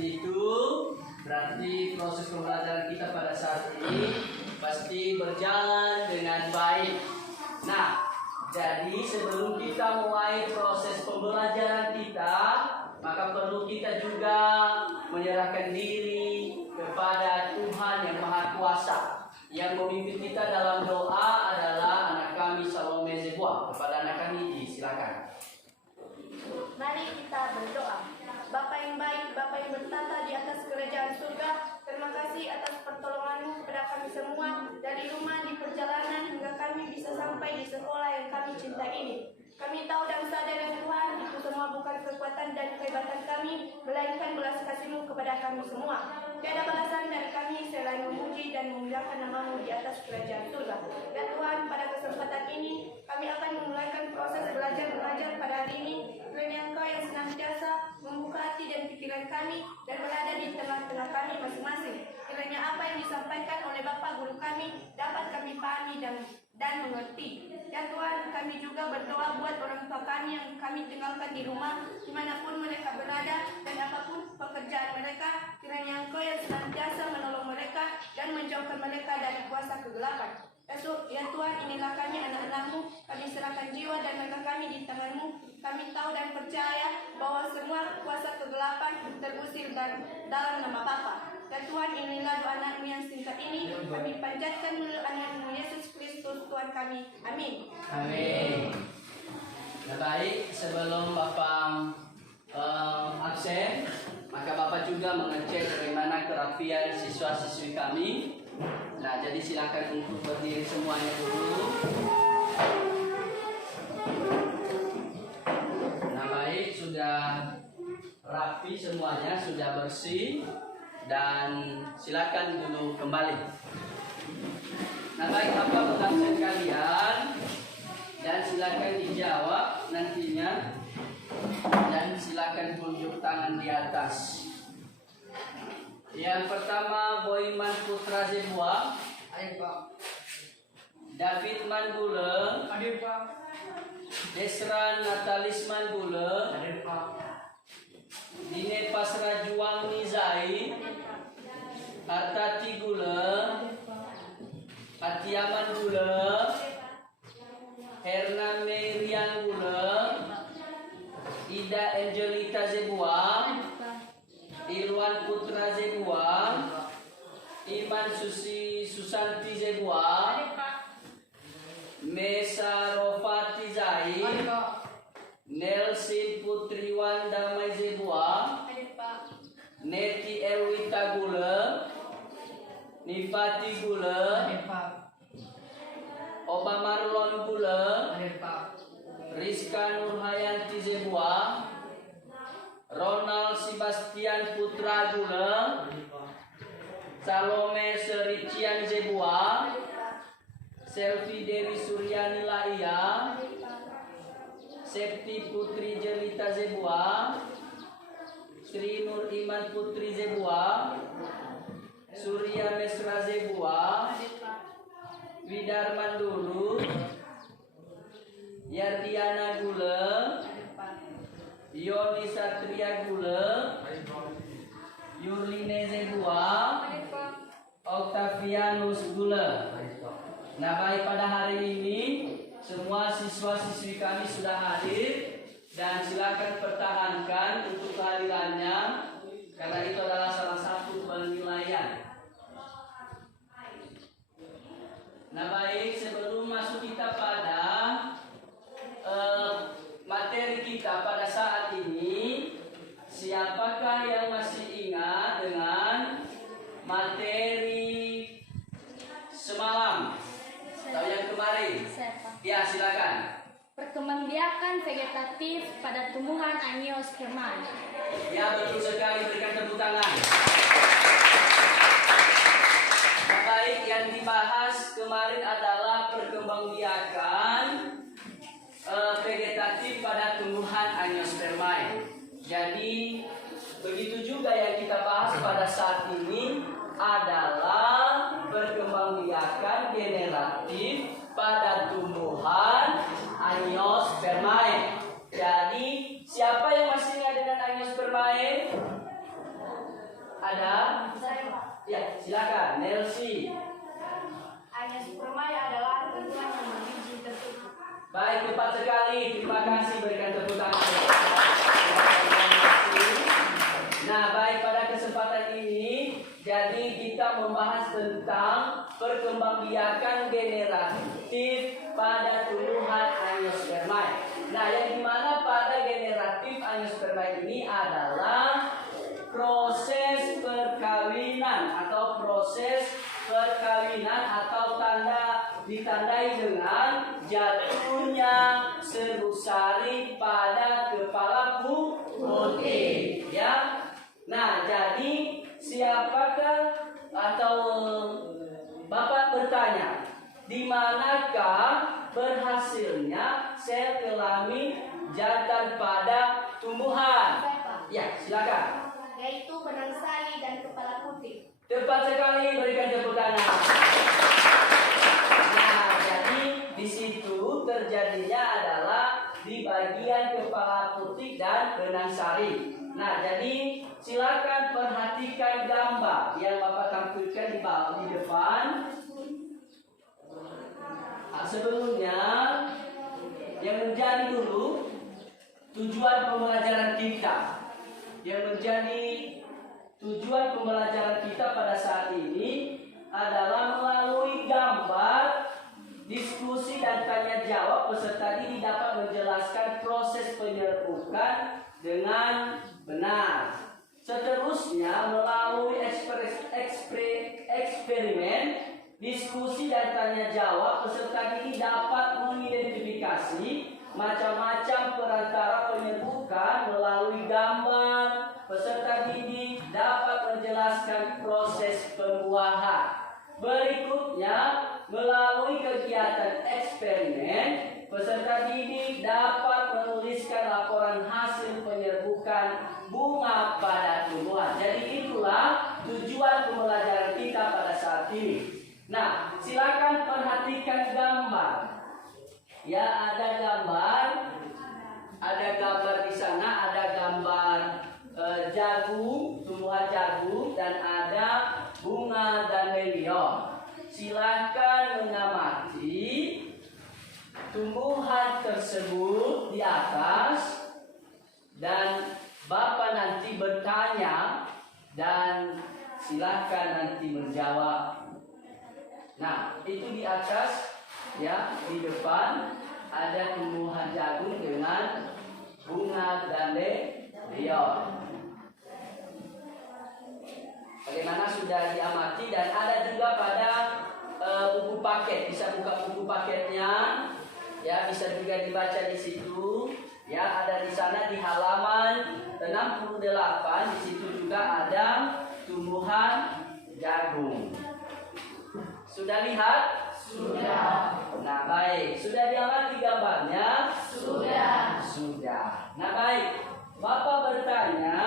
seperti itu, berarti proses pembelajaran kita pada saat ini pasti berjalan dengan baik. Nah, jadi sebelum kita mulai proses pembelajaran kita, maka perlu kita juga menyerahkan diri kepada Tuhan yang Maha Kuasa. Yang memimpin kita dalam doa adalah anak kami Salome Zebua. Kepada anak kami, silakan. Mari kita berdoa. Bapa yang baik, Bapa yang bertata di atas kerajaan surga, terima kasih atas pertolongan-Mu kepada kami semua, dari rumah, di perjalanan, hingga kami bisa sampai di sekolah yang kami cintai ini. Kami tahu dan sadar ya Tuhan, itu semua bukan kekuatan dan kehebatan kami, melainkan belas kasih-Mu kepada kami semua. Tiada balasan dari kami selain memuji dan memuliakan nama-Mu di atas kerajaan surga. Ya Tuhan, pada kesempatan ini, kami akan memulaikan proses belajar mengajar pada hari ini. Kiranya Engkau yang senantiasa membuka hati dan pikiran kami dan berada di tengah-tengah kami masing-masing. Kiranya apa yang disampaikan oleh Bapak Guru kami dapat kami pahami dan mengerti. Ya Tuhan, kami juga berdoa buat orang tua kami yang kami tinggalkan di rumah, dimanapun mereka berada dan apapun pekerjaan mereka. Kiranya Engkau yang senantiasa menolong mereka dan menjauhkan mereka dari kuasa kegelapan. Ya Tuhan, inilah kami anak-anak-Mu, kami serahkan jiwa dan raga kami di tangan-Mu. Kami tahu dan percaya bahwa semua kuasa kegelapan terusir dalam nama Bapa. Ya Tuhan, inilah doa anak-Mu yang singkat ini, kami panjatkan melalui anak-Mu Yesus Kristus Tuhan kami. Amin. Amin. Nah, baik, sebelum Bapak absen, maka Bapak juga mengecek bagaimana kerapian siswa-siswi kami. Nah, jadi silakan untuk berdiri semuanya dulu. Nah, baik, sudah rapi semuanya, sudah bersih, dan silakan duduk kembali. Nah, baik, apa pertanyaan kalian? Dan silakan dijawab nantinya. Dan silakan tunjuk tangan di atas. Yang pertama, Boyman Putra Zebua. Ayo Pak. David Manggule. Hadir Pak. Desran Natalis Manggule. Hadir Pak. Dine Pasra Juang Nizai. Artati Gule. Atiaman Gule. Herna Merian Gule. Ida Angelita Zebua. Ilwan Putra Zebua, Iman Susanti Zebua, Mesa Rofati Zai, Nelsin Putri Wandamai Zebua, Neti Elwita Gule, Nifati Gule, Obama Marlon Gule, Rizka Nurhayanti Zebua, Ronald Sebastian Putra Gule, Salome Serician Zebua, Selvi Dewi Suryani Laia, Septi Putri Jelita Zebua, Sri Nur Iman Putri Zebua, Surya Mesra Zebua, Widar Manduru, Yardiana Gule, Yoni Satria Gule, Yurline Zebua, Octavianus Gule. Nah, baik, pada hari ini semua siswa-siswi kami sudah hadir dan silakan pertahankan untuk kehadirannya karena itu adalah salah satu penilaian. Nah, baik, sebelum masuk kita pada materi kita pada saat ini, siapakah yang masih ingat dengan materi semalam atau yang kemarin? Ya, silakan. Perkembangbiakan vegetatif pada tumbuhan angiospermae. Ya, betul sekali, berikan tepuk tangan. Nah, baik, yang dibahas kemarin adalah perkembangbiakan vegetatif pada tumbuhan angiospermae. Jadi begitu juga yang kita bahas pada saat ini adalah perkembangbiakan generatif pada tumbuhan angiospermae. Jadi siapa yang masih ingat dengan angiospermae? Ada? Saya Pak. Ya, silakan. Nelsi. Agnes Permai adalah tumbuhan yang berbiji tertutup. Baik, tepat sekali. Terima kasih, berikan tepuk tangan. Nah, baik, pada kesempatan ini jadi kita membahas tentang perkembangbiakan generatif pada tumbuhan angiospermae. Nah, yang dimana pada generatif angiospermae ini adalah proses perkawinan atau ditandai dengan jatuhnya serbuk sari pada kepala putih, ya. Nah, jadi siapakah atau Bapak bertanya, di manakah berhasilnya sel kelamin jantan pada tumbuhan? Saya Pak. Ya, silakan. Yaitu benang sari dan kepala putih. Tepat sekali, berikan tepuk tangan. Nah, jadi di situ terjadinya adalah di bagian kepala putih dan benang sari. Nah, jadi silakan perhatikan gambar yang Bapak tampilkan di depan. Nah, sebelumnya yang menjadi dulu tujuan pembelajaran kita, tujuan pembelajaran kita pada saat ini adalah melalui gambar, diskusi dan tanya jawab peserta didik dapat menjelaskan proses penyerbukan dengan benar. Seterusnya melalui eksperimen, diskusi dan tanya jawab peserta didik dapat mengidentifikasi macam-macam perantara penyerbukan melalui gambar. Peserta didik dapat menjelaskan proses pembuahan. Berikutnya, melalui kegiatan eksperimen, peserta didik dapat menuliskan laporan hasil penyerbukan bunga pada tumbuhan. Jadi itulah tujuan pembelajaran kita pada saat ini. Nah, silakan perhatikan gambar. Ya, ada gambar di sana, ada gambar jagung, tumbuhan jagung, dan ada bunga dandelion. Silakan mengamati tumbuhan tersebut di atas dan Bapak nanti bertanya dan silakan nanti menjawab. Nah, itu di atas, ya, di depan ada tumbuhan jagung dengan bunga dandelion. Bagaimana sudah diamati, dan ada juga pada buku paket, bisa buka buku paketnya, ya, bisa juga dibaca di situ, ya, ada di sana di halaman 68. Di situ juga ada tumbuhan jagung. Sudah lihat? Sudah. Nah, baik. Sudah diamati gambarnya? Sudah. Nah, baik. Bapak bertanya,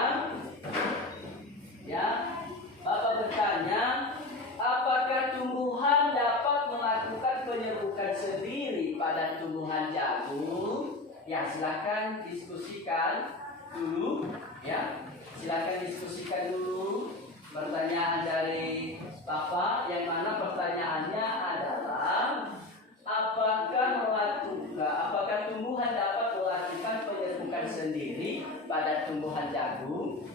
ya. Bapak bertanya, apakah tumbuhan dapat melakukan penyerbukan sendiri pada tumbuhan jagung? Ya, silakan diskusikan dulu, ya. Silakan diskusikan dulu pertanyaan dari Bapak, yang mana pertanyaannya adalah apakah tumbuhan dapat melakukan penyerbukan sendiri pada tumbuhan jagung?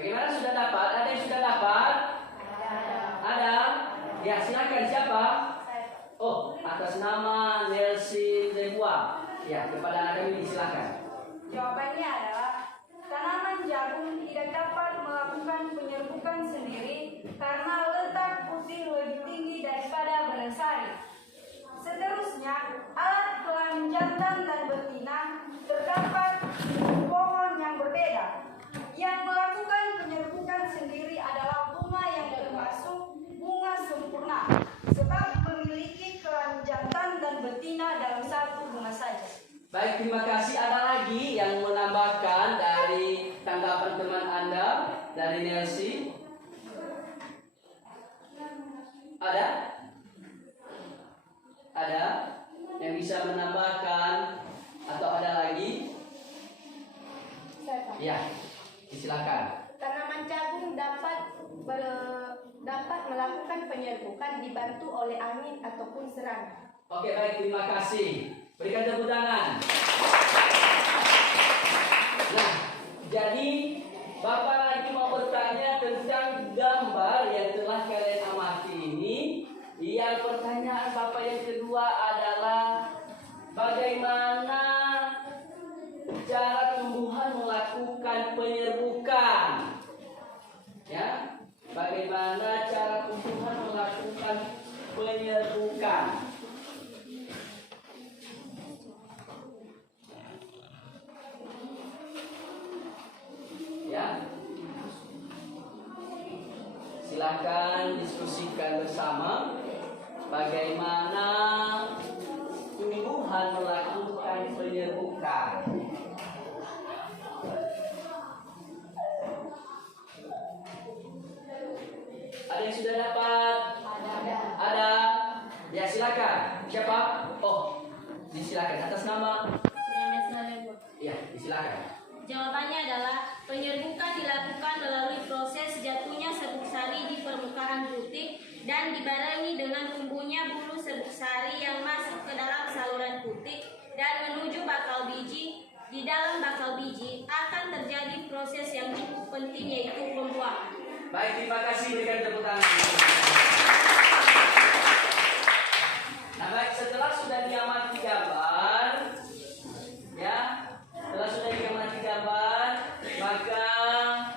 Bagaimana, sudah dapat? Ada yang sudah dapat? Ada? Ya, silakan. Siapa? Oh, atas nama Nelsi Debua. Ya, kepada Anda ini silakan. Jawabannya adalah tanaman jagung tidak dapat melakukan penyerbukan sendiri karena letak putih lebih tinggi daripada benang sari. Seterusnya, alat kelamin jantan dan betina terdapat di pohon yang berbeda. Yang melakukan penyerbukan sendiri adalah bunga yang termasuk bunga sempurna, sebab memiliki kelamin jantan dan betina dalam satu bunga saja. Baik, terima kasih. Ada lagi yang menambahkan dari tanggapan teman Anda, dari Nelsi? Ada? melakukan penyerbukan dibantu oleh angin ataupun serang. Oke, baik, terima kasih. Berikan tepuk tangan. Nah, jadi Bapak lagi mau bertanya tentang gambar yang telah kalian amati ini. Yang pertanyaan Bapak yang kedua adalah bagaimana cara tumbuhan melakukan penyerbukan? Ya, bagaimana cara tumbuhan melakukan penyerbukan? Ya, silakan diskusikan bersama bagaimana tumbuhan melakukan penyerbukan. Ada yang sudah dapat? Ada. Ya, silakan. Siapa? Oh, disilakan. Atas nama? Ya, disilakan. Jawabannya adalah penyerbukan dilakukan melalui proses jatuhnya serbuk sari di permukaan putik dan dibarengi dengan tumbuhnya bulu serbuk sari yang masuk ke dalam saluran putik dan menuju bakal biji. Di dalam bakal biji akan terjadi proses yang cukup penting, yaitu pembuahan. Baik, terima kasih. Berikan tepuk tangan. Nah, baik, setelah sudah diamati gambar, ya, setelah sudah diamati gambar, maka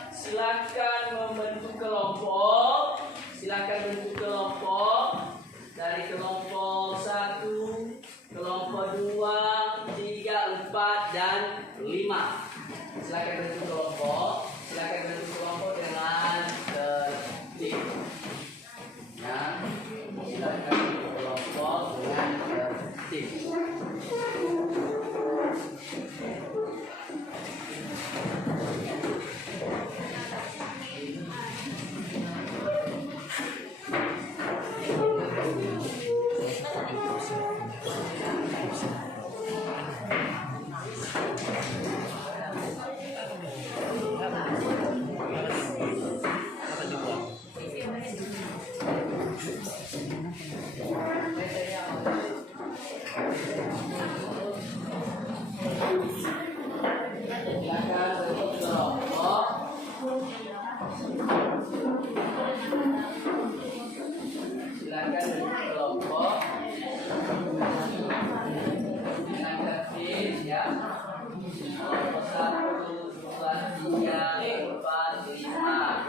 silakan membentuk kelompok. Silakan bentuk kelompok dari kelompok 1, kelompok 2, 3, 4, dan 5. Silakan bentuk kelompok. Silakan bentuk kelompok dengan tertib. Ya, silakan bentuk kelompok dengan tertib. Silakan bentuk kelompok dengan tertib, ya. Kelompok 1, 2, 3, 4, 5.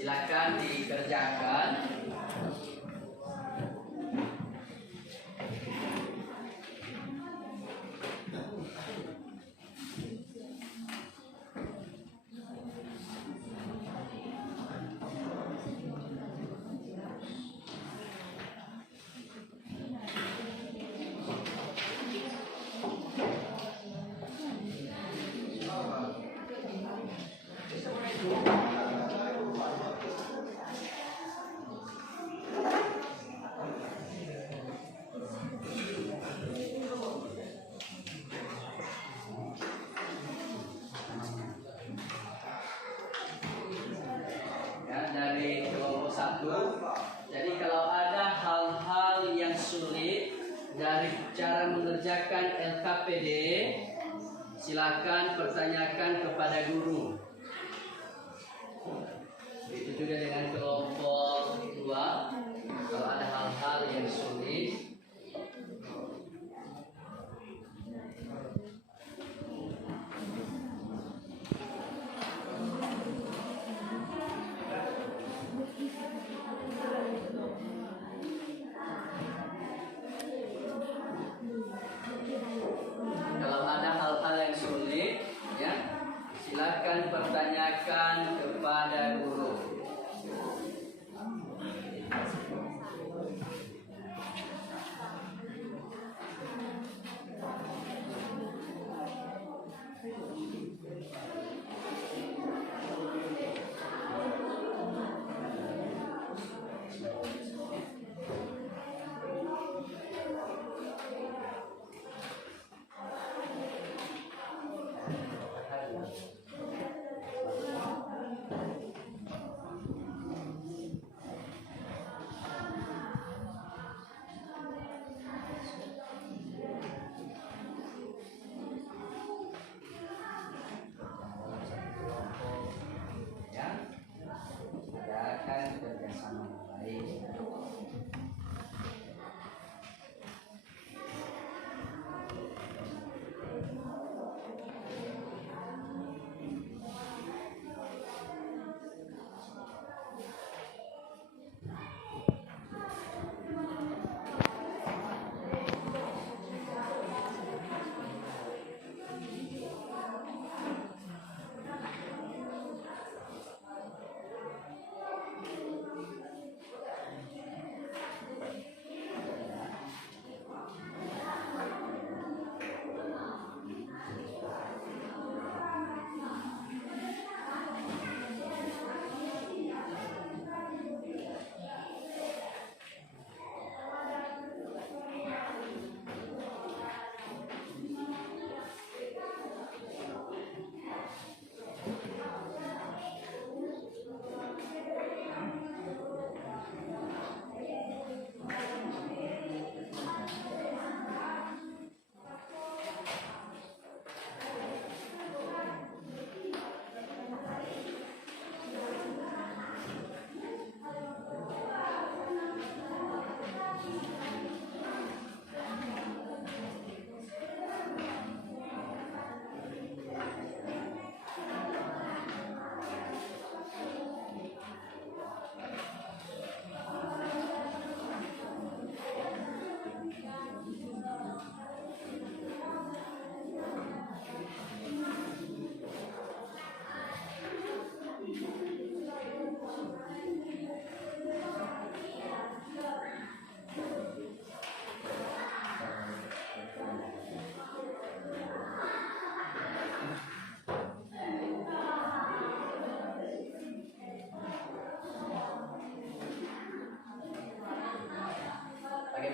Silakan dikerjakan. Dari kelompok 1. Jadi kalau ada hal-hal yang sulit dari cara mengerjakan LKPD, silakan pertanyakan kepada guru.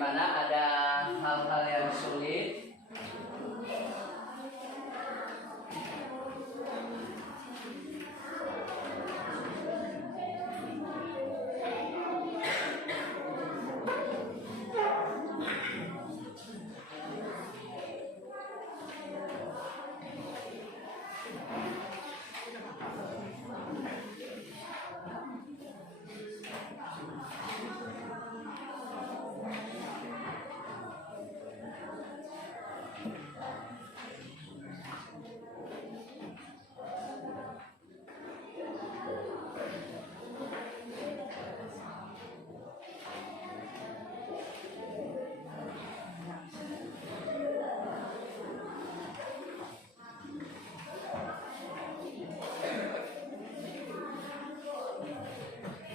bagaimana ada hal-hal yang sulit?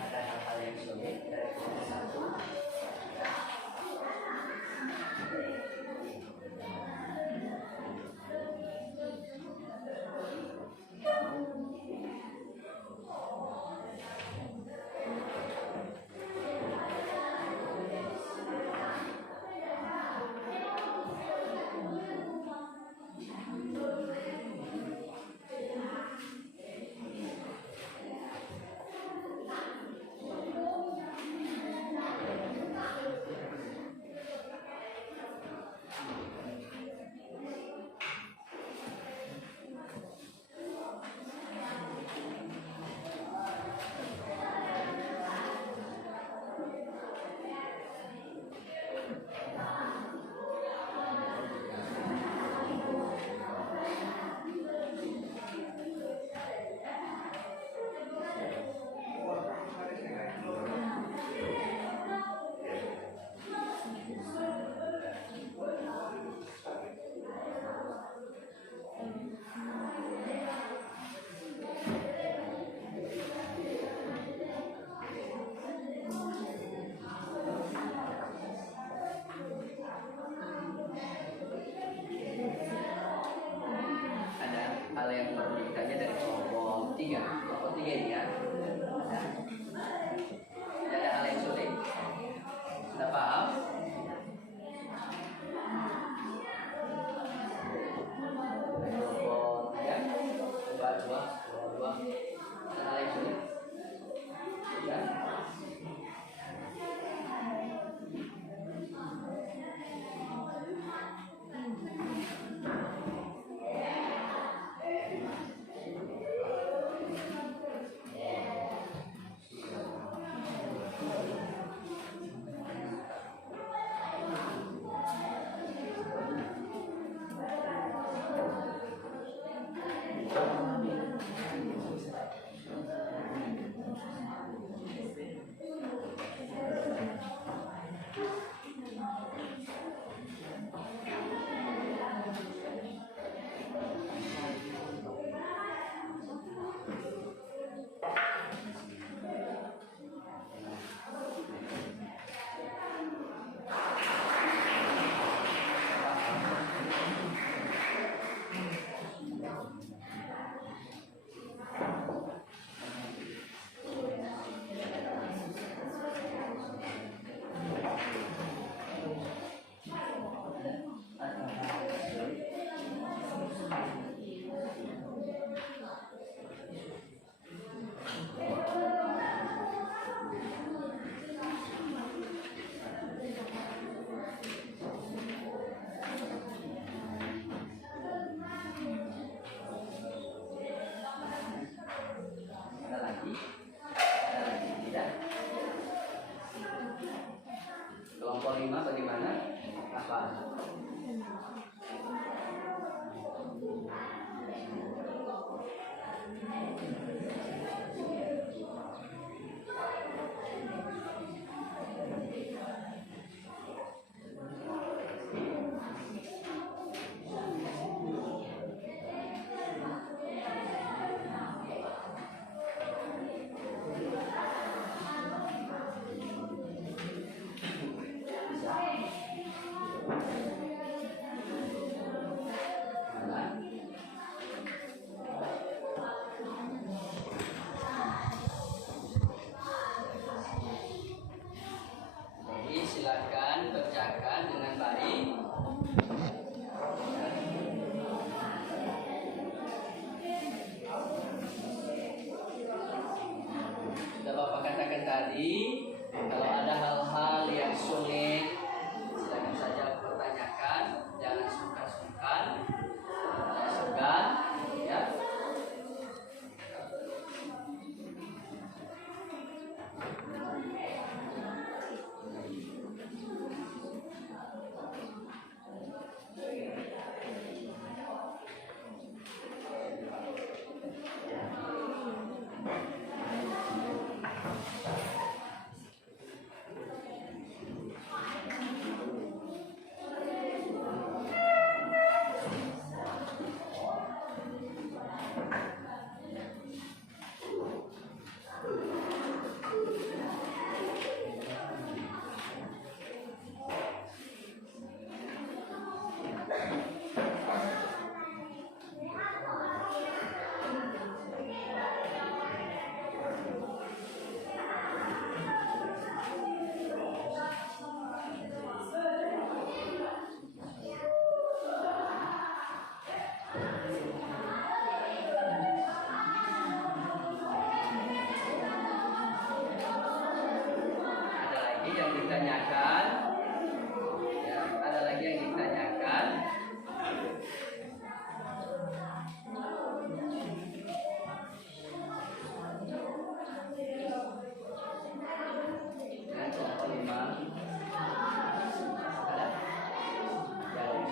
Ada hal-hal yang sulit dari proses 1. Ada hal yang perlu ditanya dari kelompok 3. Kelompok 3 ini ya. Tidak ada hal yang sulit. Sudah paham? Kelompok 3. Coba dua. Ada hal yang sulit? Tidak. Ada lagi? Tidak. Kelompok 5 bagaimana? Apa? Mana? tadi. Kalau ada hal-hal yang sulit, silakan saja pertanyakan, jangan sungkan-sungkan, segan, ya. Ada lagi yang ditanyakan? Ya, ada lagi yang ditanyakan? Yang kelompok 5 ada? Jauh.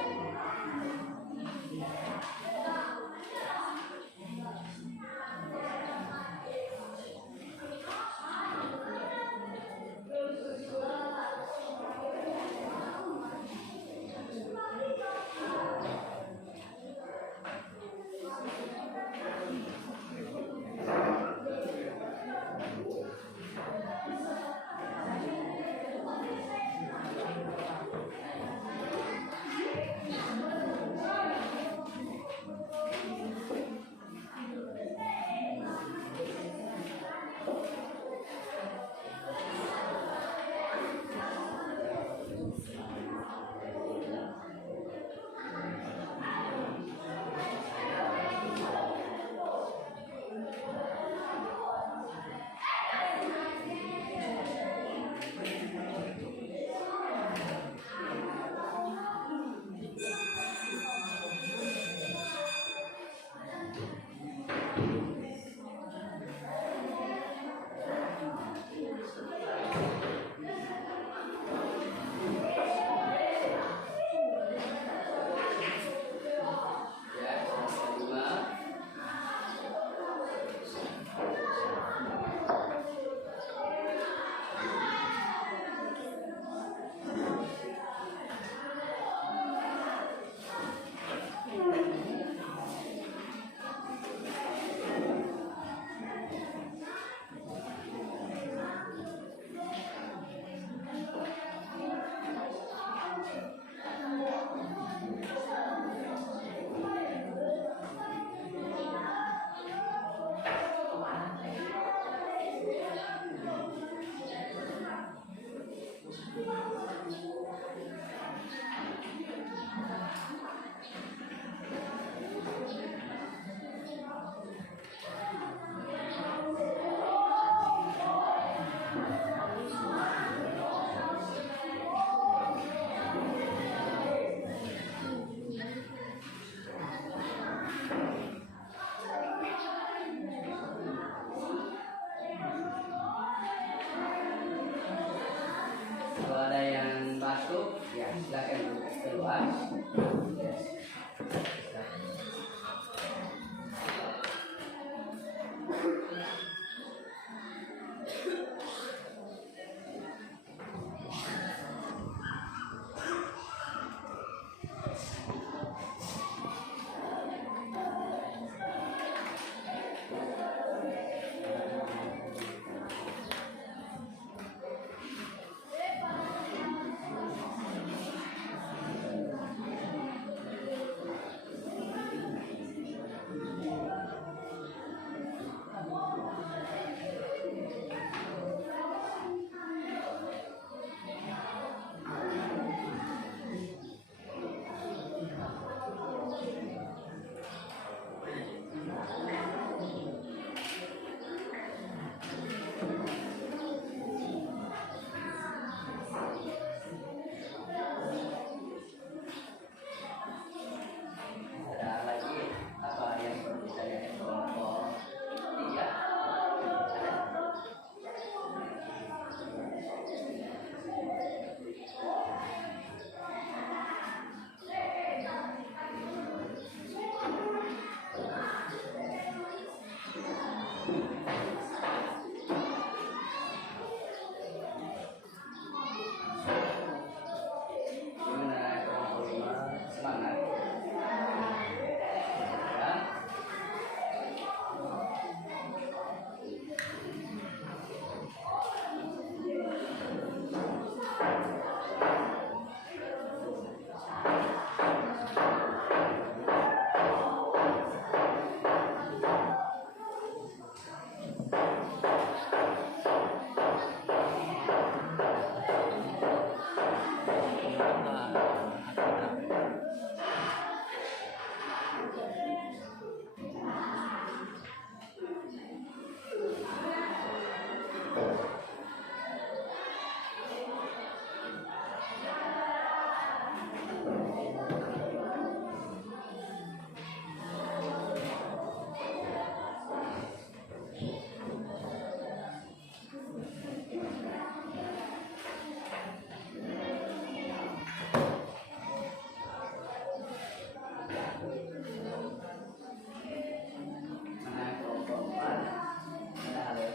Ya, kelompok 5. Kalau ada yang masuk, ya silakan keluar. Ya. Mana kelompok 4? Mana hal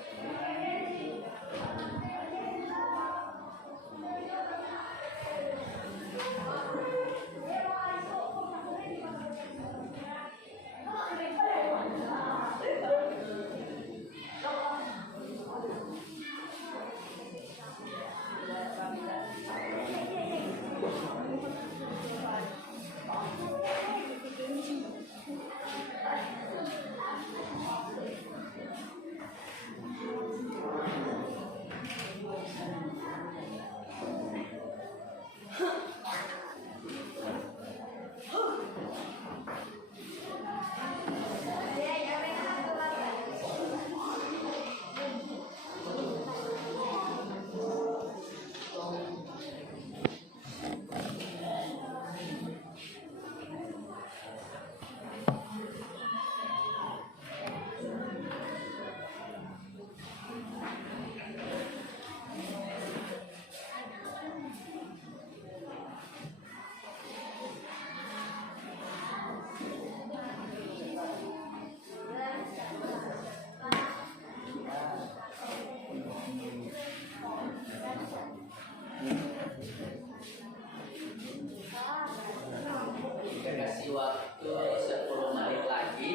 kita kasih waktu 10 menit lagi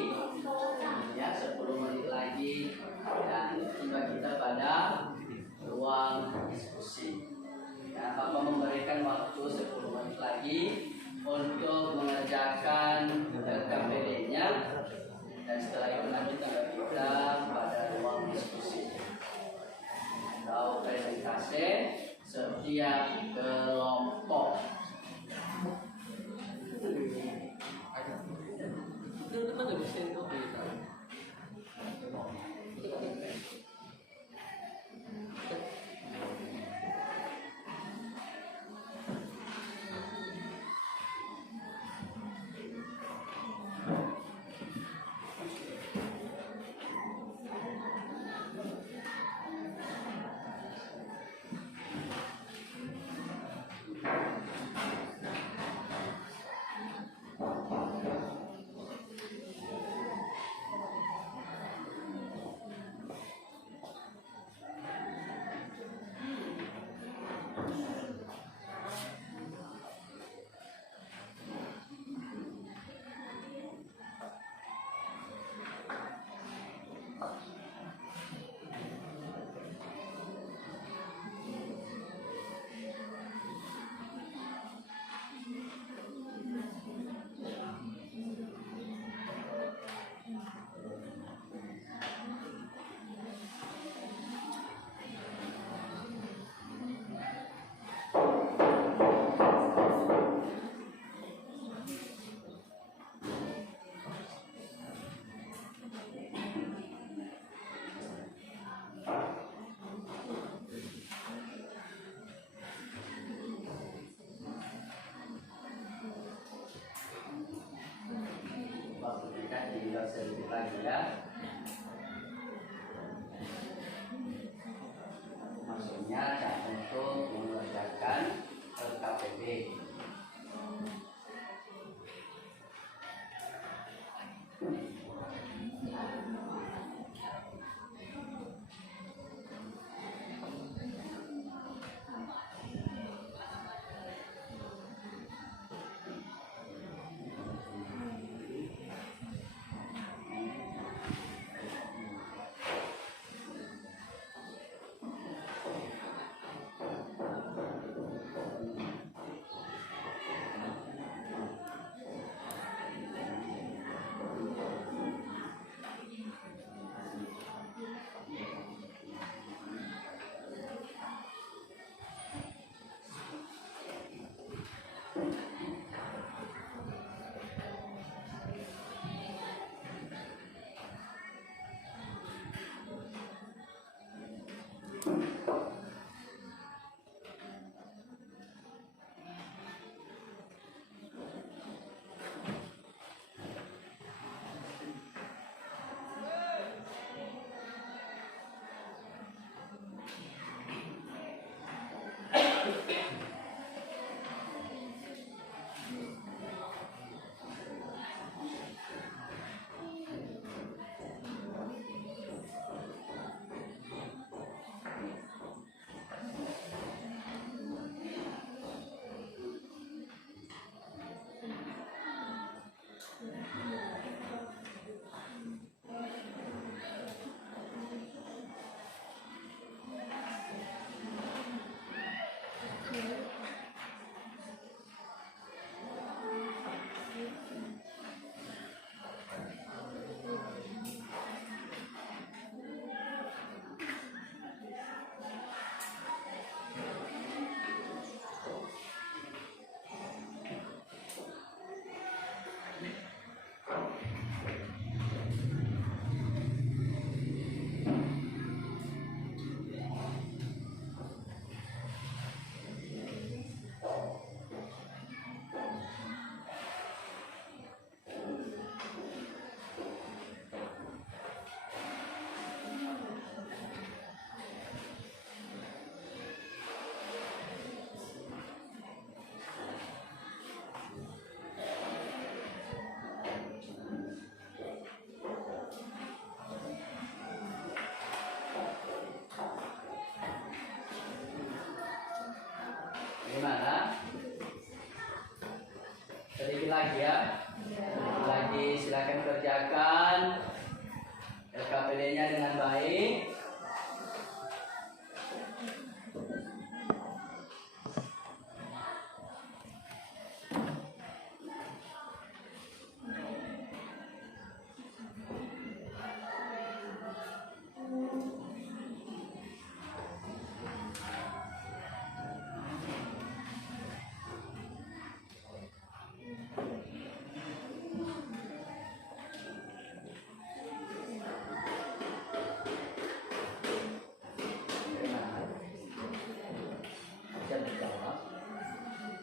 ya, 10 menit lagi dan tiba kita pada ruang diskusi. Nah, Bapak memberikan waktu 10 menit lagi untuk mengerjakan LKPD-nya dan setelah itu nanti kita pada ruang diskusi atau presentasi setiap kelompok. Gimana? Sedikit lagi ya. Sedikit lagi, silakan kerjakan LKPD-nya dengan baik.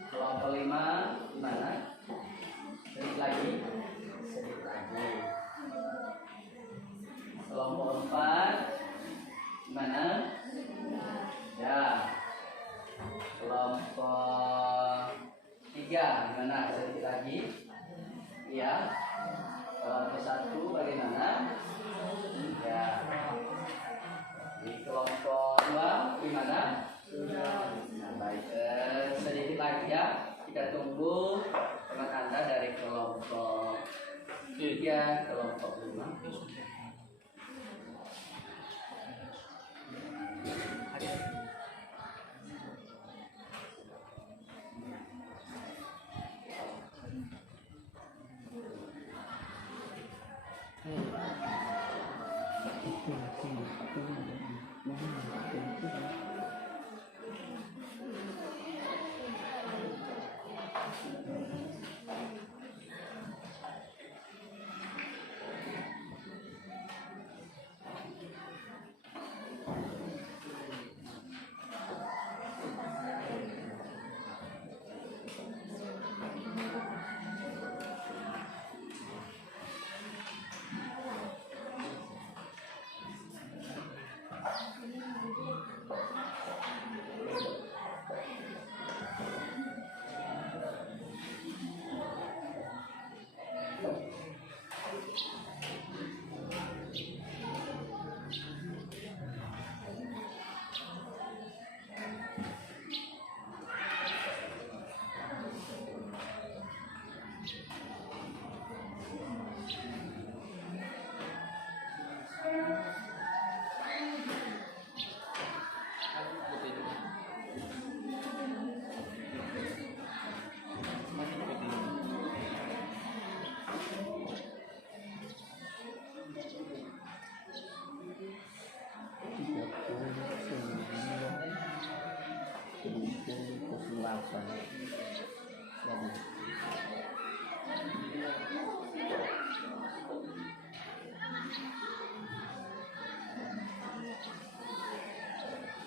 Kelompok 5 gimana? Sedikit lagi. Sedikit lagi. Kelompok 4 gimana? Ya. Kelompok 3 gimana? Sedikit lagi. Iya. Kelompok 1 bagaimana? Ya. Di kelompok 2 gimana? Nah, baik. Sedikit lagi ya. Kita tunggu teman Anda dari kelompok 3, kelompok 5.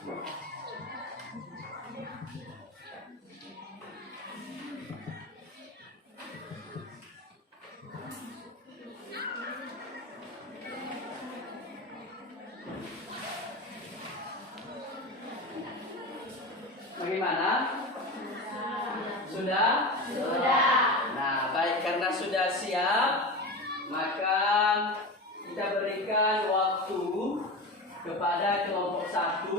Bagaimana? Sudah? Sudah. Nah, baik, karena sudah siap, maka kita berikan waktu kepada kelompok 1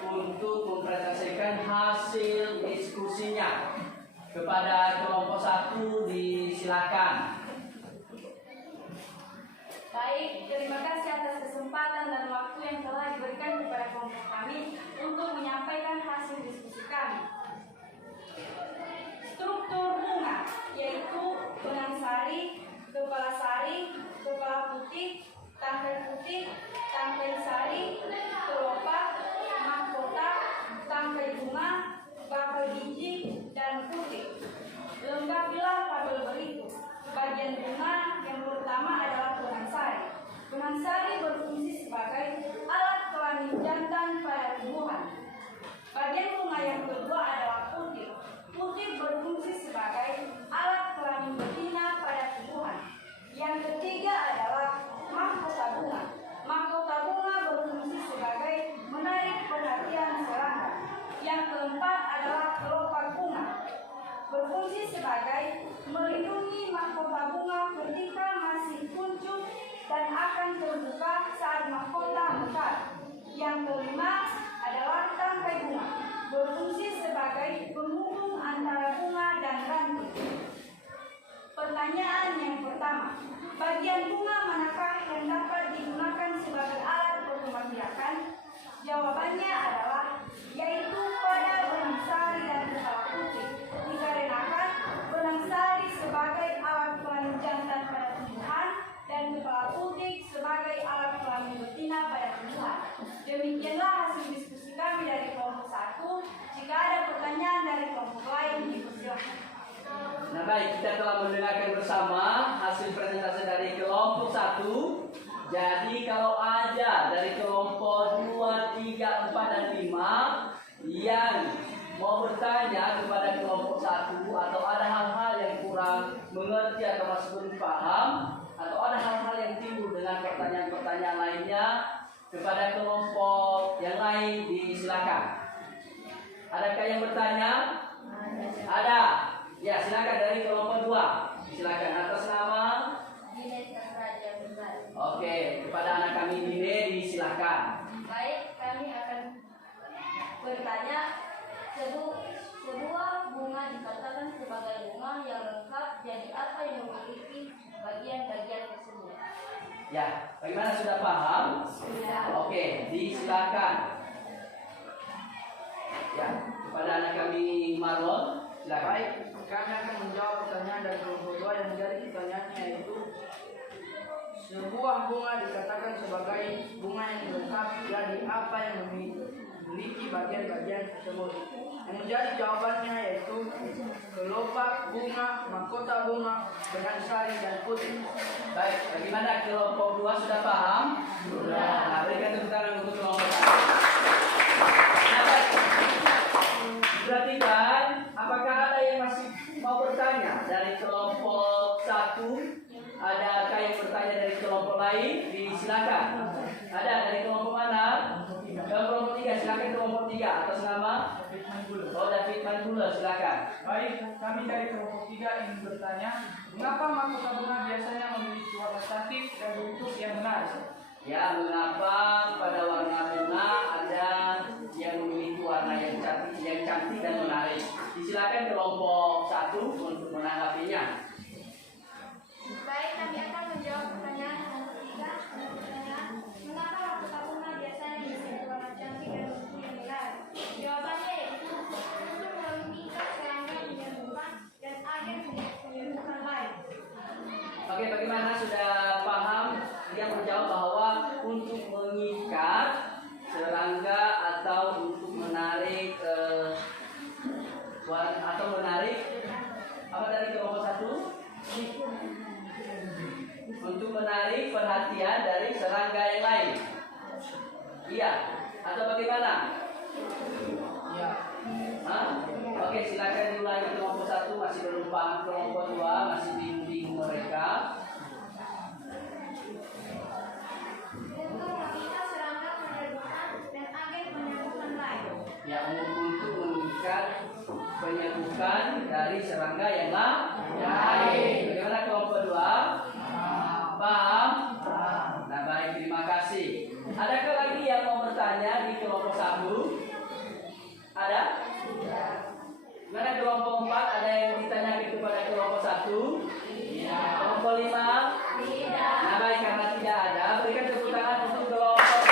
untuk mempresentasikan hasil diskusinya. Kepada kelompok 1 disilakan. Baik, terima kasih atas kesempatan dan waktu yang telah diberikan kepada kelompok kami untuk menyampaikan hasil diskusi kami. Struktur bunga yaitu benang sari, kepala sari, kepala putih, tangkai sari, kelopak, mahkota, tangkai bunga, bakal biji, dan putih. Lengkapilah tabel berikut. Bagian bunga yang pertama adalah benang sari. Benang sari berfungsi sebagai alat kelamin jantan pada tumbuhan. Bagian bunga yang kedua adalah putih. Putih berfungsi sebagai alat kelamin betina pada tumbuhan. Yang ketiga adalah mahkota bunga. Mahkota bunga berfungsi sebagai menarik perhatian serangga. Yang keempat adalah kelopak bunga. Berfungsi sebagai melindungi mahkota bunga ketika masih kuncup dan akan terbuka saat mahkota mekar. Yang kelima adalah tangkai bunga. Berfungsi sebagai penghubung antara bunga dan ranting. Pertanyaan yang pertama, bagian bunga manakah yang dapat digunakan sebagai alat perkembangbiakan? Jawabannya adalah yaitu pada benang sari dan kepala putih. Dikarenakan benang sari sebagai alat kelamin jantan pada tumbuhan dan kepala putih sebagai alat kelamin betina pada tumbuhan. Demikianlah hasil diskusi kami dari kelompok 1. Jika ada pertanyaan dari kelompok lain, dipersilakan. Nah, baik, kita telah mendengarkan bersama hasil presentasi dari kelompok 1. Jadi kalau ada dari kelompok 2, 3, 4, dan 5 yang mau bertanya kepada kelompok 1 atau ada hal-hal yang kurang mengerti atau masih belum paham, atau ada hal-hal yang timbul dengan pertanyaan-pertanyaan lainnya kepada kelompok yang lain, disilakan. Adakah yang bertanya? Ada. Ya, silakan dari kelompok 2. Silakan atas nama. Oke, kepada anak kami Dine disilakan. Baik, kami akan bertanya, sebuah bunga dikatakan sebagai bunga yang lengkap, jadi apa yang memiliki bagian-bagian tersebut? Ya, bagaimana, sudah paham? Sudah. Oke, disilakan. Ya, kepada anak kami Marlon, silakan. Baik, kami akan menjawab pertanyaan dari kelompok 2 yang menjadi pertanyaannya, yaitu sebuah bunga dikatakan sebagai bunga yang lengkap, jadi apa yang memiliki bagian-bagian tersebut? Yang menjadi jawabannya yaitu kelopak bunga, mahkota bunga, benang sari, dan putih. Baik, bagaimana kelompok 2 sudah paham? Sudah. Nah, berikan tepuk tangan untuk kelompok 1. Nah, baik. Perhatikan, apakah ada yang masih mau bertanya dari kelompok 1? Adakah yang bertanya dari kelompok lain? Disilakan. Ada dari kelompok mana? Kelompok 3, silakan kelompok 3 atas nama. David Manggula, silakan. Baik, kami dari kelompok 3 ingin bertanya, mengapa mahkota bunga biasanya memiliki warna cantik dan bentuk yang menarik? Ya, mengapa pada warna bunga ada yang memiliki warna yang cantik dan menarik? Disilakan kelompok 1 untuk menanggapinya. Baik, kami akan menjawab pertanyaan yang ketiga. Mengapa mahkota bunga biasanya memiliki warna cantik dan bentuk yang menarik? Jawabannya yaitu untuk mememikat serangga penyembuhan dan agen penyembuhan lain. Oke, bagaimana, sudah paham? Dia menjawab bahwa untuk mengikat Iya. Atau bagaimana? Iya. Hah? Oke, silakan diulangi kelompok 1 masih belum paham, kelompok 2 masih bingung mereka. Untuk meminta serangga penyerbukan dan agen penyerbukan lain. Ya, untuk menunjukkan penyerbukan dari serangga yang lain. Bagaimana kelompok 2? Paham? Nah, baik, terima kasih. Adakah lagi yang mau bertanya di kelompok 1? Ada? Mana kelompok 4? Ada yang ditanyakan kepada kelompok 1? Kelompok 5? Nah, baik, karena tidak ada, berikan tepuk tangan untuk kelompok 1.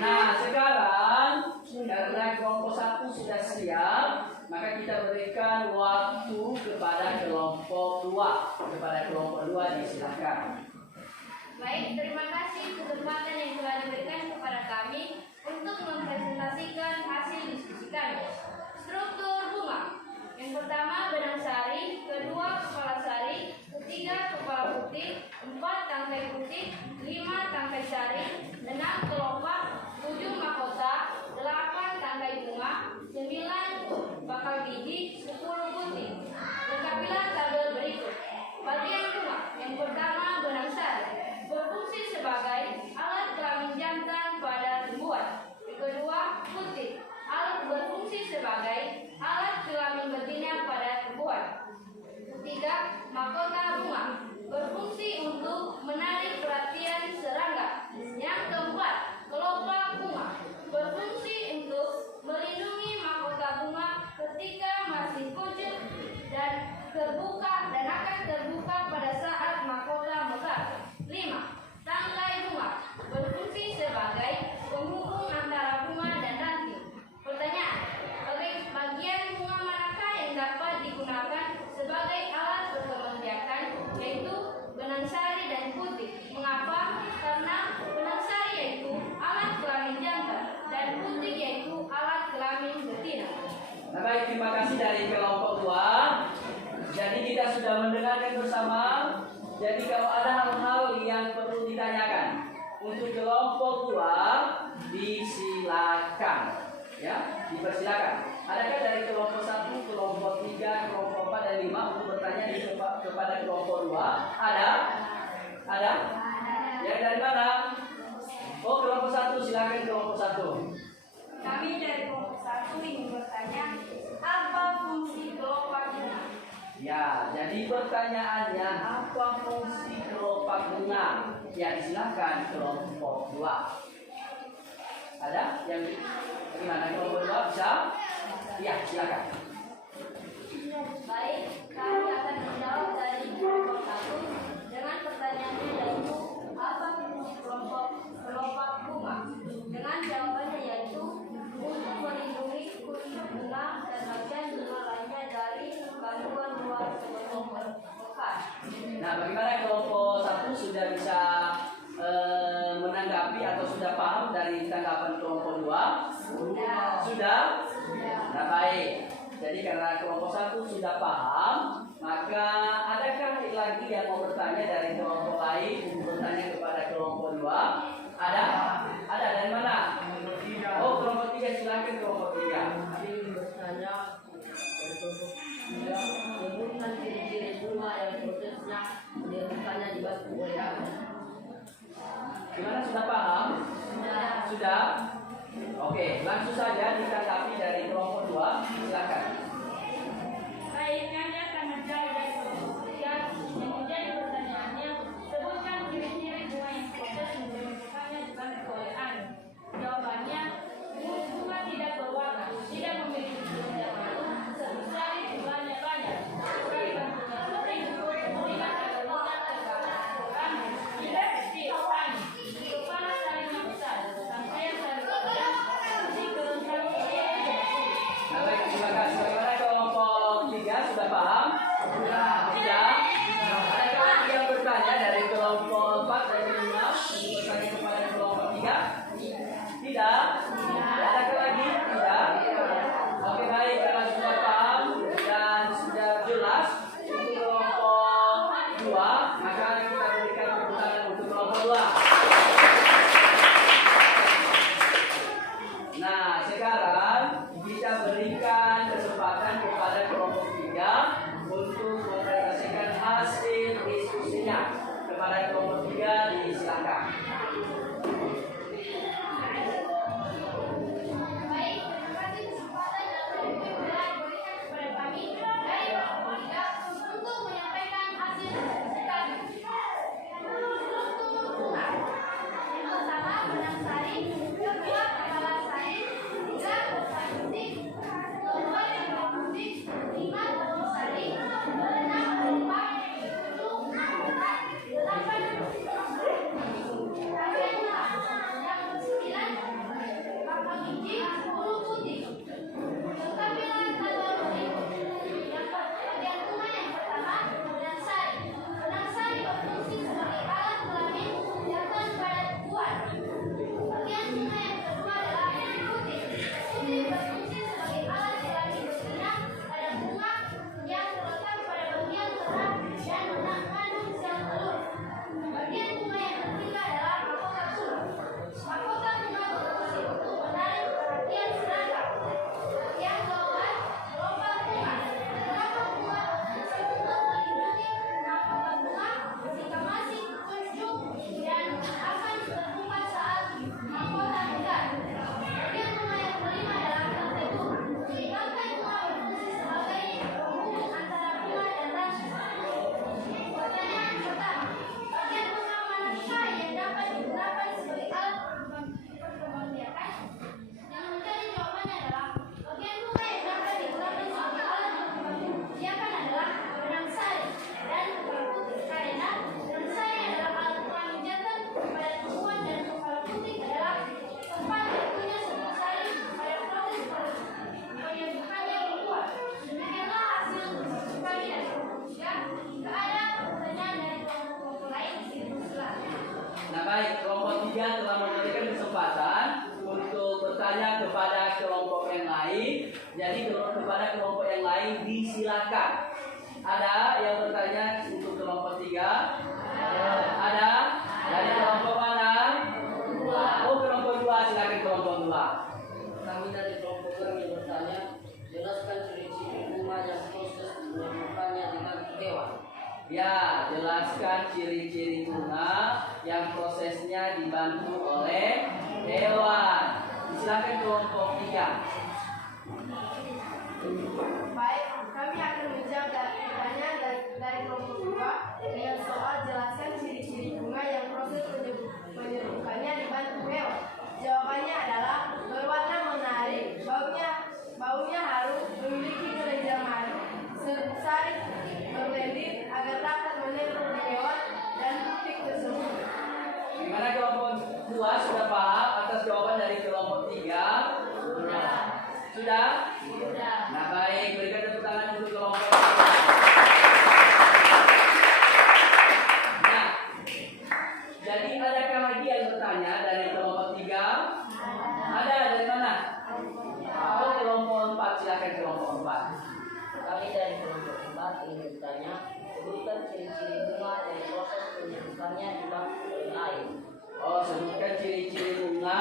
Nah, sekarang karena kelompok 1 sudah siap, maka kita berikan waktu kepada kelompok 2. Kepada kelompok 2 disilakan. Baik, terima kasih kesempatan yang telah diberikan kepada kami untuk mempresentasikan hasil diskusi kami. Struktur bunga. Yang pertama benang sari, kedua kepala sari, ketiga kepala putih, 4 tangkai putih, 5 tangkai sari, 6 kelopak, 7 mahkota, 8 tangkai bunga, 9 bakal biji, 10 putih. Lengkapilah tabel berikut. Bagian bunga. Yang pertama benang sari berfungsi sebagai alat kelamin jantan pada tumbuhan. Yang kedua putih, alat berfungsi sebagai alat kelamin betina pada tumbuhan. Ketiga, mahkota bunga berfungsi untuk menarik perhatian serangga. Yang keempat, kelopak bunga berfungsi untuk melindungi mahkota bunga ketika masih pucuk dan terbuka dan akan terbuka pada saat mahkota mekar. 5. Tangkai bunga berfungsi sebagai penghubung antara bunga dan ranting. Pertanyaan, bagian bunga manakah yang dapat digunakan sebagai alat perkembang biakan, yaitu benang sari dan putih? Mengapa? Karena benang sari yaitu alat kelamin jantan dan putih yaitu alat kelamin betina. Nah, baik, terima kasih dari kelompok 2. Jadi kita sudah mendengarkan bersama. Jadi kalau ada hal-hal yang perlu ditanyakan untuk kelompok 2 disilakan, ya, dipersilakan. Adakah dari kelompok 1, kelompok 3, kelompok 4 dan 5 untuk bertanya kepada kelompok 2? Ada? Ada? Yang dari mana? Oh, kelompok 1, silakan kelompok 1. Kami dari kelompok 1 ingin bertanya, apa fungsi kelopak bunga? Ya, jadi pertanyaannya apa fungsi kelopak bunga? Ya, silakan kelompok 2. Ada yang gimana kelompok 2 bisa? Ya, silakan. Baik, kami akan menjawab dari kelompok 1 dengan pertanyaannya yaitu apa fungsi kelopak bunga? Dengan jawabannya yaitu untuk melindungi kulit bunga dan bagian bunga lainnya dari gangguan luar sebelum mekar. Nah, bagaimana kelompok 1 sudah bisa menanggapi atau sudah paham dari tanggapan kelompok 2? Sudah? Nah, baik. Jadi karena kelompok 1 sudah paham, maka adakah lagi yang mau bertanya dari kelompok lain untuk bertanya kepada kelompok 2? Ada? Ada, dari mana? Oh, kelompok 3, silakan kelompok 3. Ingin bertanya dari kelompok 3, sebutkan ciri-ciri bunga yang prosesnya dilakukannya dibantu oleh apa? Gimana, sudah paham? Sudah? Oke, langsung saja ditanggapi dari kelompok 2. Silakan. Baik, kami akan menjawab dari kelompok 3 yang menjadi pertanyaannya, sebutkan ciri-ciri bunga yang proses membentukannya dibantu oleh anu. Jawabannya, bunga tidak berwarna, tidak memiliki kulit yang malu, sebesar jumlahnya banyak, sekali bentuknya putih, terlihat agak lunak ke kanan, tidak kecil, angin, kepala sarinya besar, rangkaian sari panjang, fungsi kelengkapan kulit tidak sulit. Nah, baik, terima kasih. Bagaimana kelompok 3 sudah paham? 3 telah memberikan kesempatan untuk bertanya kepada kelompok yang lain. Jadi kepada kelompok yang lain disilakan. Ada yang bertanya untuk kelompok 3? Ada? Dari kelompok mana? Oh, kelompok 2, silakan kelompok 2. Kami dari kelompok kami bertanya, jelaskan ciri-ciri bunga yang proses menyembuhkannya dengan hewan. Ya, jelaskan ciri-ciri bunga yang prosesnya dibantu oleh hewan. Silakan kelompok 3. Baik, kami akan menjawab pertanyaan dari kelompok 2 dengan soal jelaskan ciri-ciri bunga yang proses penyembuhkannya dibantu hewan. Jawabannya adalah berwarna menarik, baunya harum, memiliki kelenjar madu, serbuk sari, berlendir agar dapat menempel di hewan dan titik tersebut. Gimana kelompok 2 sudah paham atas jawaban dari kelompok 3? Sudah? Nah, baik, berikan tepuk tangan untuk kelompok 3. Nah, jadi adakah lagi yang bertanya dari kelompok 3? Ada, dari mana? Oh, kelompok 4, silakan kelompok 4. Kami dari kelompok 4 ingin bertanya, sebutkan ciri-ciri bunga dan proses penyembuhannya dibantu oleh air. Oh, sebutkan ciri-ciri bunga,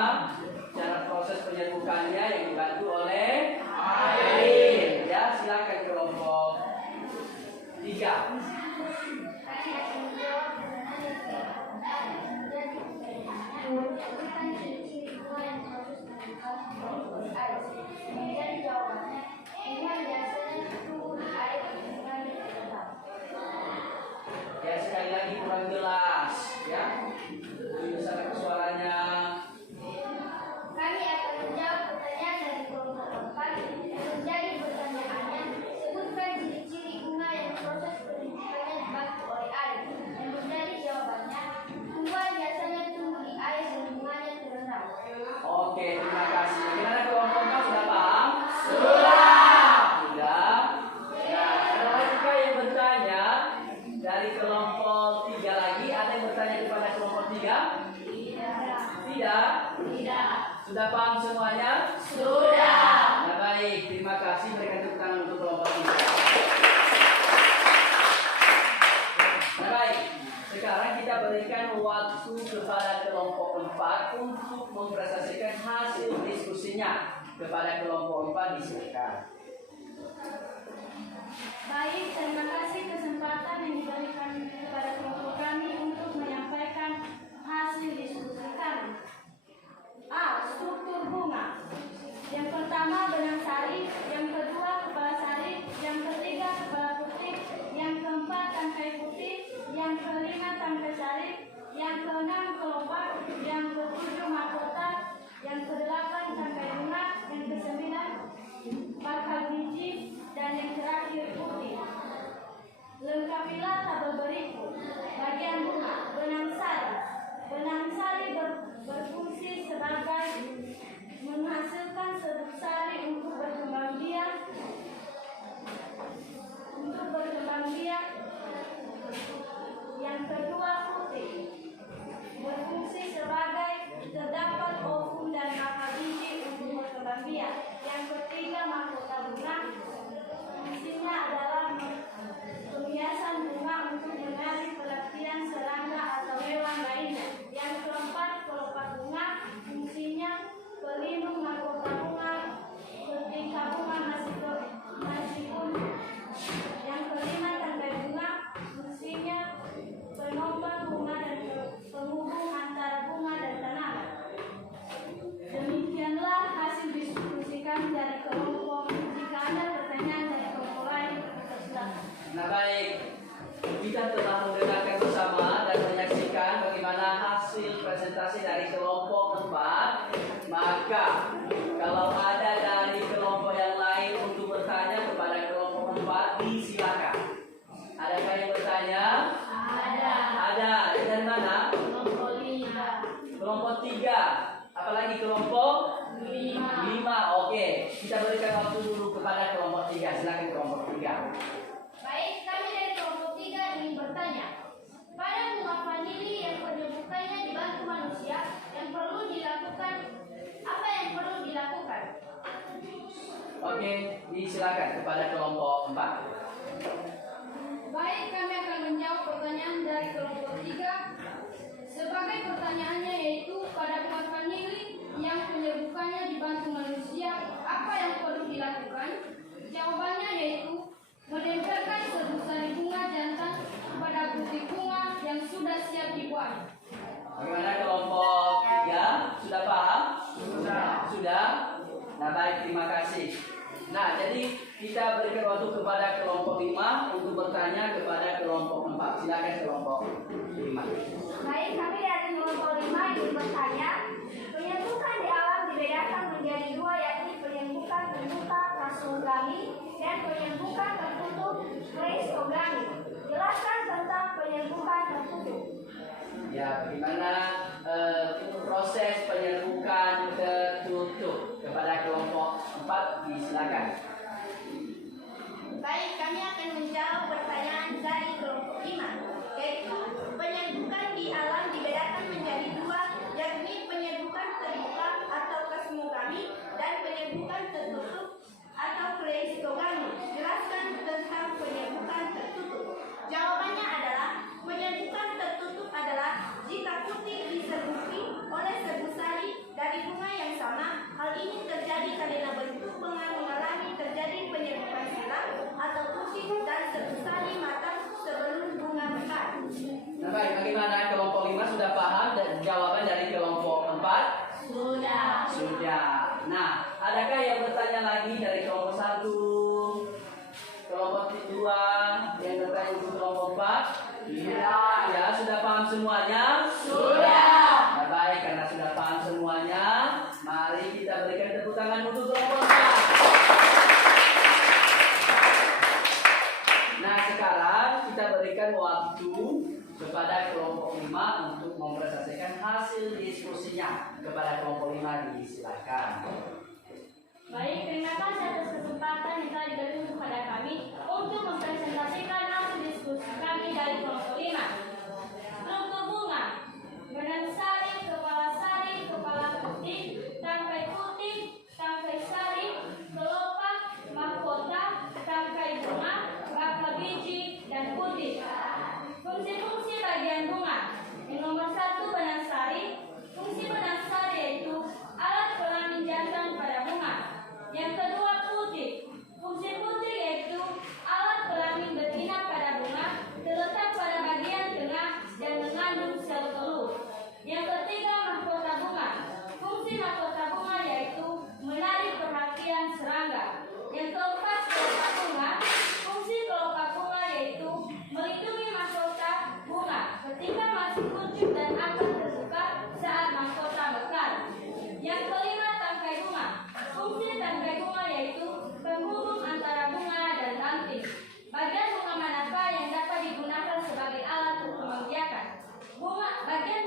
cara proses penyembuhannya yang dibantu oleh air. Ya, silakan kelompok 3. Ya, sekali lagi kurang jelas, ya. Bisa suaranya. Kami akan menjawab pertanyaan dari kelompok 4 yang menjadi pertanyaannya, sebutkan ciri-ciri bunga yang proses penyembuhannya dibantu oleh air. Yang menjadi jawabannya, tumbuhan biasanya tumbuh di air dan bunganya terendam. Oke, terima kasih. Gimana kelompok 4 sudah paham? Sudah. Nah, ada lagi kah yang bertanya dari kelompok 3 lagi? Ada yang bertanya kepada kelompok 3? Tidak. Sudah paham semuanya? Sudah. Nah, baik, terima kasih. Berikan tepuk tangan untuk kelompok 3. Nah, baik. Sekarang kita berikan waktu kepada kelompok 4 untuk mempresentasikan hasil diskusinya. Kepada kelompok 4 disilakan. Baik, terima kasih kesempatan yang diberikan kepada kelompok kami untuk menyampaikan hasil diskusi kami. A. Struktur bunga. Yang pertama benang sari, yang kedua kepala sari, yang ketiga kepala putih, yang keempat tangkai putih, yang kelima tangkai sari, yang keenam kelopak, yang ketujuh mahkota, yang kedelapan tangkai bunga, yang kesembilan bakal biji, dan yang terakhir putih. Lengkapilah tabel berikut. Bagian bunga, benang sari. Benang sari berfungsi sebagai menghasilkan serbuk sari untuk berkembang biak. Yang kedua putih, berfungsi sebagai terdapat ovum dan bakal biji untuk berkembang biak. Yang ketiga mahkota bunga, fungsinya adalah penghiasan bunga untuk menarik perhatian serangga atau hewan lainnya. Yang keempat kelopak bunga, fungsinya pelindung mahkota bunga ketika bunga masih tumbuh. Yang kelima tangkai bunga, fungsinya penombak bunga dan penghubung antara bunga dan tanaman. Demikianlah hasil diskusi kami dari kelompok. Jika ada pertanyaan dari kelompok lain, silakan. Nah, baik. Kita telah mendengarkan bersama dan menyaksikan bagaimana hasil presentasi dari kelompok 4. Maka, kalau ada dari kelompok yang lain untuk bertanya kepada kelompok 4, disilakan. Adakah yang bertanya? Ada. Dari mana? Kelompok 3. Apalagi kelompok 5. Oke. Kita berikan waktu dulu kepada kelompok 3. Silakan kelompok 3. Baik, kami dari kelompok 3 ingin bertanya. Pada bunga vanili yang penyembuhannya dibantu manusia, Oke, disilakan kepada kelompok 4. Baik, kami akan menjawab pertanyaan dari kelompok 3. Sebagai pertanyaannya yaitu pada bulan famili yang penyerbukannya dibantu manusia, apa yang perlu dilakukan? Jawabannya yaitu menempelkan serbuk-sari bunga jantan pada putih bunga yang sudah siap dibuat. Bagaimana kelompok 3? Sudah paham? Sudah? Nah baik, terima kasih. Nah, jadi kita berikan waktu kepada kelompok 5 untuk bertanya kepada kelompok 4. Silakan kelompok 5. Baik, kami dari kelompok 5 ingin bertanya, penyembuhan di alam dibedakan menjadi dua, yakni penyembuhan terbuka plasmogami dan penyembuhan tertutup kreistogami. Jelaskan tentang penyembuhan tertutup. Ya, bagaimana proses penyerbukan tertutup kepada kelompok 4? Disilakan. Baik, kami akan menjawab pertanyaan dari kelompok 5, yaitu penyerbukan di alam dibedakan menjadi dua, yakni penyerbukan terbuka atau plasmogami dan penyerbukan tertutup atau kreistogami. Jelaskan tentang penyerbukan tertutup. Jawabannya adalah penyerbukan tertutup adalah jika putih diserbuki oleh serbuk sari dari bunga yang sama. Hal ini terjadi karena bentuk bunga mengalami terjadi penyerbukan silang atau putih dan serbuk sari matang sebelum bunga mekar. Nah baik, bagaimana kelompok 5 sudah paham dan jawaban dari kelompok 4? Sudah. Nah, adakah yang bertanya lagi dari kelompok 1? Kelompok 2 yang bertanya untuk kelompok 4? Ya, sudah paham semuanya? Sudah. Nah, baik, karena sudah paham semuanya, mari kita berikan tepuk tangan untuk kelompok 4. Nah, sekarang kita berikan waktu kepada kelompok 5 untuk mempresentasikan hasil diskusinya. Kepada kelompok 5 disilakan. Baik, terima kasih atas kesempatan yang telah diberikan kepada kami untuk mempresentasikan hasil diskusi kami dari kelompok 5. Struktur bunga: benang sari, kepala putih, tangkai putih, tangkai sari, kelopak, mahkota, tangkai bunga, bakal biji, dan putih. Fungsi-fungsi bagian bunga: yang nomor 1, benang sari. Fungsi benang sari yaitu alat kelamin jantan pada bunga. Yang kedua, putih. Fungsi putih yaitu alat kelamin betina pada bunga, terletak pada bagian tengah dan mengandung sel telur. Yang ketiga, mahkota bunga. Fungsi mahkota bunga yaitu menarik perhatian serangga. Yang keempat, kelopak bunga. Fungsi kelopak bunga yaitu melindungi mahkota bunga ketika masih kuncup dan akan terbuka saat mahkota mekar. Yang kelima, tangkai bunga. Fungsi tangkai bunga yaitu penghubung antara bunga dan ranting. Bagian bunga manakah yang dapat digunakan sebagai alat perkembangbiakan? Bagian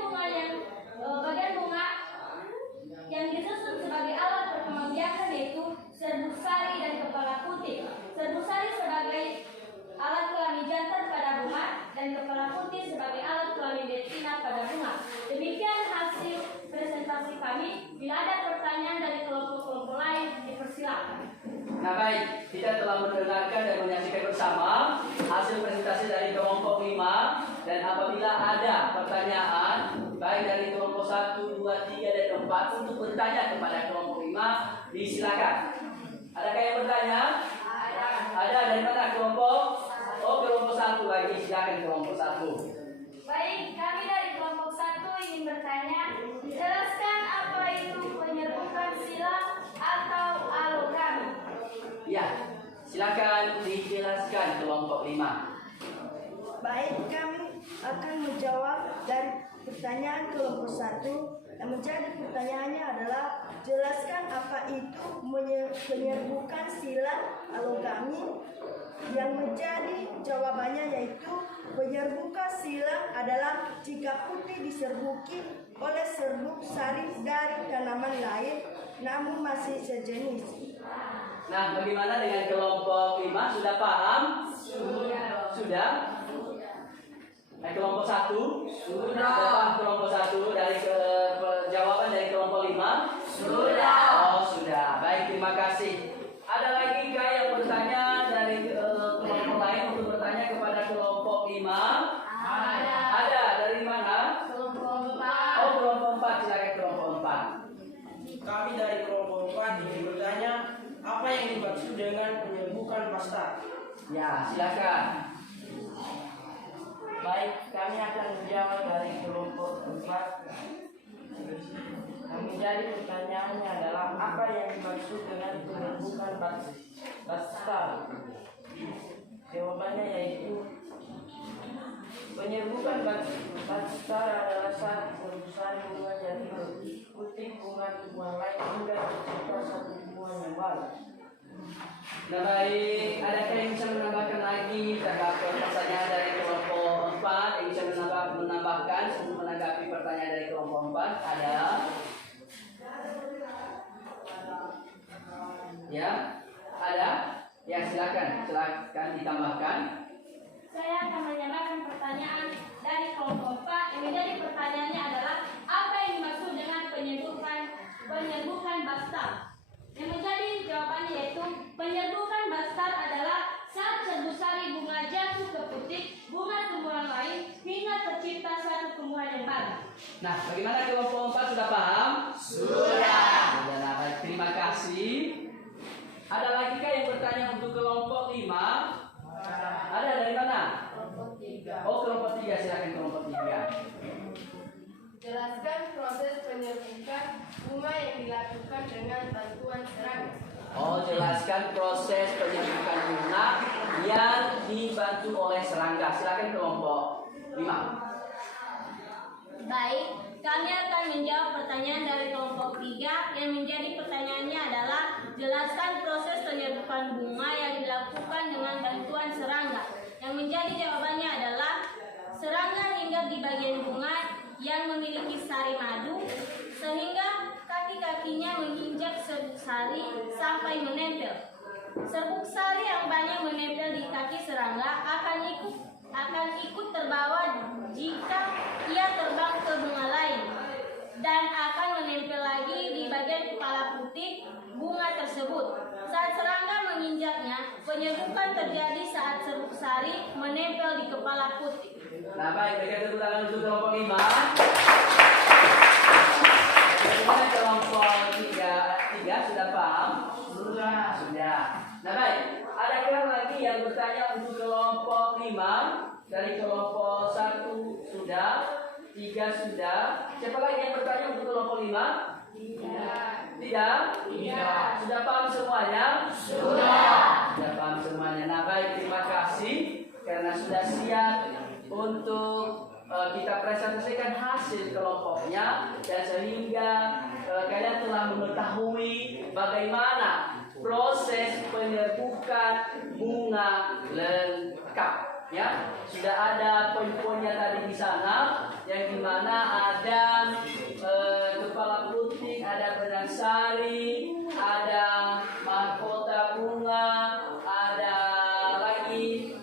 bunga yang disusun sebagai alat perkembangbiakan yaitu serbuk sari dan kepala putih. Serbuk sari sebagai alat kelamin jantan pada bunga dan kepala putih sebagai alat kelamin betina pada bunga. Demikian hasil presentasi kami. Bila ada pertanyaan dari kelompok-kelompok lain, dipersilakan. Nah baik, kita telah mendengarkan dan menyaksikan bersama hasil presentasi dari kelompok 5. Dan apabila ada pertanyaan baik dari kelompok 1, 2, 3, dan 4 untuk bertanya kepada kelompok 5, disilakan. Adakah yang bertanya? Ada. Dari mana kelompok? Oh, kelompok 1 lagi. Silakan kelompok 1. Baik, kami dari kelompok 1 ingin bertanya, jelaskan apa itu penyerbukan silang atau alogami. Ya, silakan dijelaskan kelompok 5. Baik, kami akan menjawab dari pertanyaan kelompok 1. Yang menjadi pertanyaannya adalah jelaskan apa itu penyerbukan silang alogami. Yang menjadi jawabannya yaitu penyerbukan silang adalah jika putih diserbuki oleh serbuk sari dari tanaman lain namun masih sejenis. Nah, bagaimana dengan kelompok 5? Sudah paham? Sudah? Nah, kelompok 1? Sudah paham kelompok 1 dari jawaban dari kelompok 5? Sudah. Oh, sudah. Baik, terima kasih. Ada Ya, silakan. Baik, kami akan menjawab dari kelompok 4. Yang menjadi pertanyaannya adalah apa yang dimaksud dengan penyerbukan bastar? Jawabannya yaitu penyerbukan bastar adalah saat perusahaan bunga jadi berkutik bunga lain hingga tercipta satu bunga yang baru. Nah baik, adakah yang bisa menambahkan lagi terhadap pertanyaan dari kelompok 4 yang bisa menambahkan sebelum menanggapi pertanyaan dari kelompok 4? Ada? Ya, ada? Ya silakan ditambahkan. Saya akan menyampaikan pertanyaan dari kelompok 4 yang menjadi pertanyaannya adalah apa yang dimaksud dengan penyerbukan bastar? Yang menjadi jawabannya yaitu penyerbukan bastar adalah saat serbu sari bunga jatuh ke putik bunga tumbuhan lain hingga tercipta satu tumbuhan yang baru. Nah, bagaimana kelompok 4 sudah paham? Sudah. Nah, baik, terima kasih. Ada lagi kah yang bertanya untuk kelompok 5? Ada dari mana? Kelompok 3. Oh, kelompok 3, silakan kelompok 3. Jelaskan proses penyerbukan bunga yang dilakukan dengan bantuan serangga. Oh, jelaskan proses penyerbukan bunga yang dibantu oleh serangga. Silakan kelompok 5. Baik, kami akan menjawab pertanyaan dari kelompok 3 yang menjadi pertanyaannya adalah jelaskan proses penyerbukan bunga yang dilakukan dengan bantuan serangga. Yang menjadi jawabannya adalah serangga hinggap di bagian bunga yang memiliki sari madu sehingga kaki-kakinya menginjak serbuk sari sampai menempel. Serbuk sari yang banyak menempel di kaki serangga akan ikut terbawa jika ia terbang ke bunga lain dan akan menempel lagi di bagian kepala putih bunga tersebut. Saat serangga menginjaknya, penyerbukan terjadi saat serbuk sari menempel di kepala putih. Nah, baik, berikan tepuk tangan untuk kelompok 5. Bagaimana kelompok 3 sudah paham? Sudah. Nah, baik, adakah lagi yang bertanya untuk kelompok 5? Dari kelompok 1 sudah, 3 sudah. Siapa lagi yang bertanya untuk kelompok 5? Tidak? Sudah paham semuanya? Sudah paham semuanya. Nah, baik, terima kasih karena sudah siap untuk kita presentasikan hasil kelompoknya dan sehingga kalian telah mengetahui bagaimana proses penyerbukan bunga lengkap. Ya, sudah ada poin-poinnya tadi di sana, yang dimana ada kepala putih, ada benang sari, ada mahkota bunga, ada lagi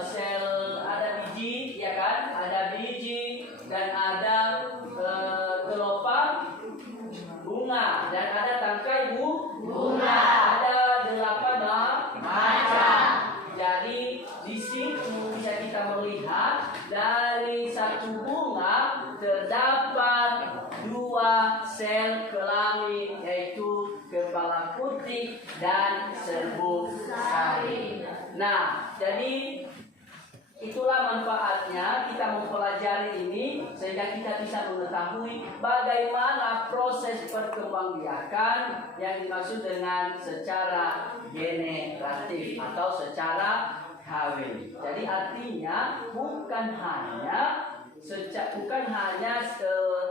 sel, ada biji, ya kan? Ada biji dan ada gelopak bunga dan ada tangkai bunga. Ada 8 macam. Jadi di sini bisa kita melihat dari satu bunga terdapat 2 sel kelamin, yaitu kepala putih dan serbuk sari. Nah, jadi itulah manfaatnya kita mempelajari ini sehingga kita bisa mengetahui bagaimana proses perkembangbiakan yang dimaksud dengan secara generatif atau secara kawin. Jadi artinya bukan hanya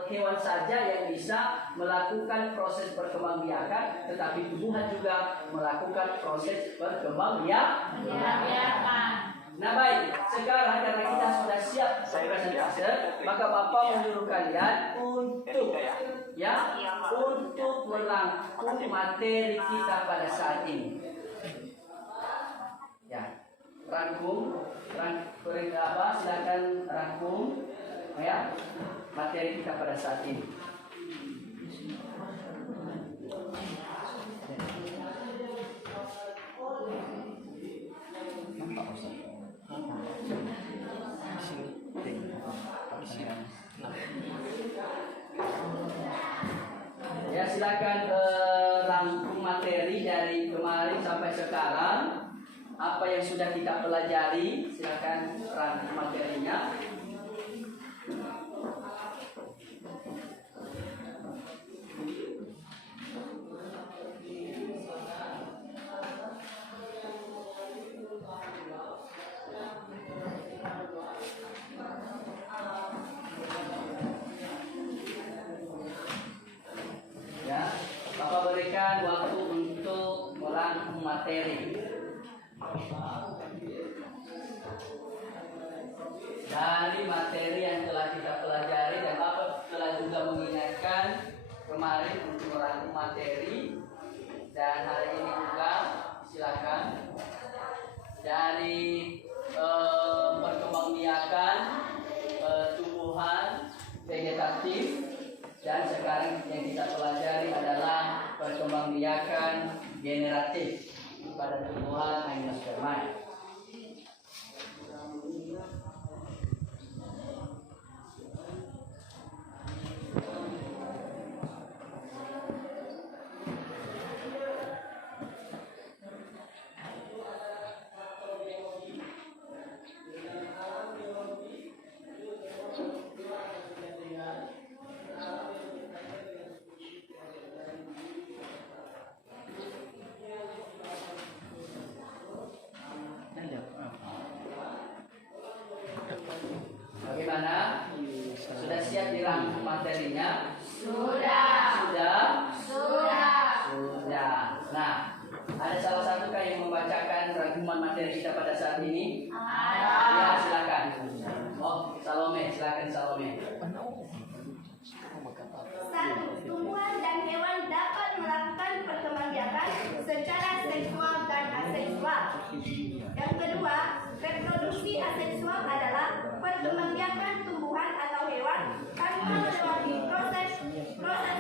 hewan saja yang bisa melakukan proses perkembangbiakan, tetapi tumbuhan juga melakukan proses perkembangbiakan. Nah baik, sekarang karena kita sudah siap presentase, maka Bapak menyuruh kalian untuk merangkum materi kita pada saat ini. Ya, silakan rangkum ya materi kita pada saat ini. Ya silakan rangkum materi dari kemarin sampai sekarang. apa yang sudah kita pelajari. Silakan rangkum materinya. Ya, Bapak berikan waktu untuk merangkum materi. Dari materi yang telah kita pelajari, dan Bapak telah juga mengingatkan kemarin untuk merangkum materi, dan hari ini juga silakan dari perkembangbiakan tumbuhan vegetatif, dan sekarang yang kita pelajari adalah perkembangbiakan generatif pada tumbuhan Angiospermae. Bagaimana? Sudah siap dirangkum materinya? Sudah. Nah, ada salah satu yang membacakan rangkuman materi kita pada saat ini? Ya, silakan. Oh, Salome, silakan Salome. 1. Tumbuhan dan hewan dapat melakukan perkembangbiakan secara seksual dan aseksual. Yang kedua, reproduksi aseksual adalah perkembangbiakan tumbuhan atau hewan tanpa melewati proses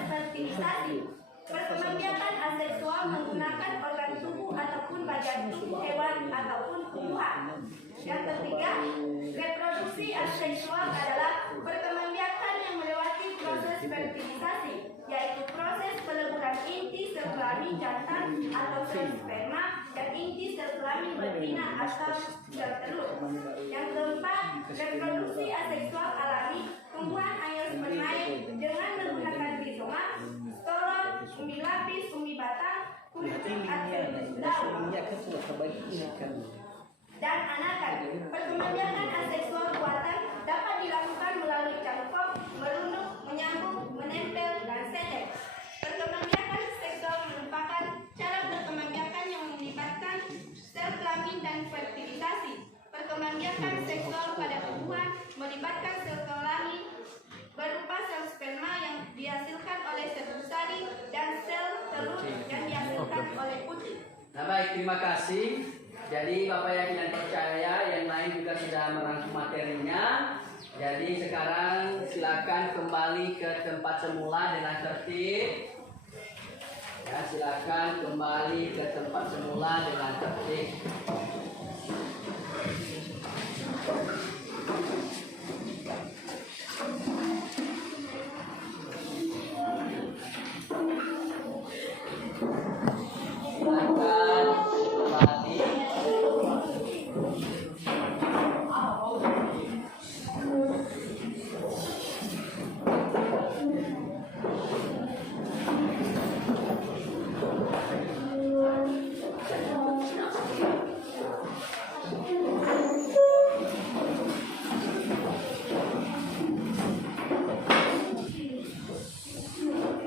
fertilisasi. Perkembangbiakan aseksual menggunakan organ tubuh ataupun bagian tubuh hewan ataupun tumbuhan. Yang ketiga, reproduksi aseksual adalah perkembangbiakan yang melewati proses fertilisasi, yaitu proses peleburan inti sel kelamin jantan atau sel sperma dan inti sel kelamin betina atau sel telur. Yang keempat, reproduksi aseksual alami tumbuhan Angiospermae dengan menggunakan rizoma, stolon, umbi lapis, umbi batang, kucing atau daun dan anakan. Perkembangbiakan aseksual buatan dapat dilakukan melalui cangkok, merunduk, menyambung, menempel, dan setek. Perkembangbiakan seksual merupakan cara perkembangbiakan yang melibatkan sel kelamin dan fertilisasi. Perkembangbiakan seksual pada tumbuhan melibatkan sel kelamin berupa sel sperma yang dihasilkan oleh sel pusari dan sel telur yang dihasilkan oleh putih. Nah, baik, terima kasih. Jadi Bapak yakin dan percaya yang lain juga sudah merangkum materinya. Jadi sekarang silakan kembali ke tempat semula dengan tertib. Ya, silakan kembali ke tempat semula dengan tertib. Silakan kembali.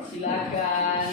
Silakan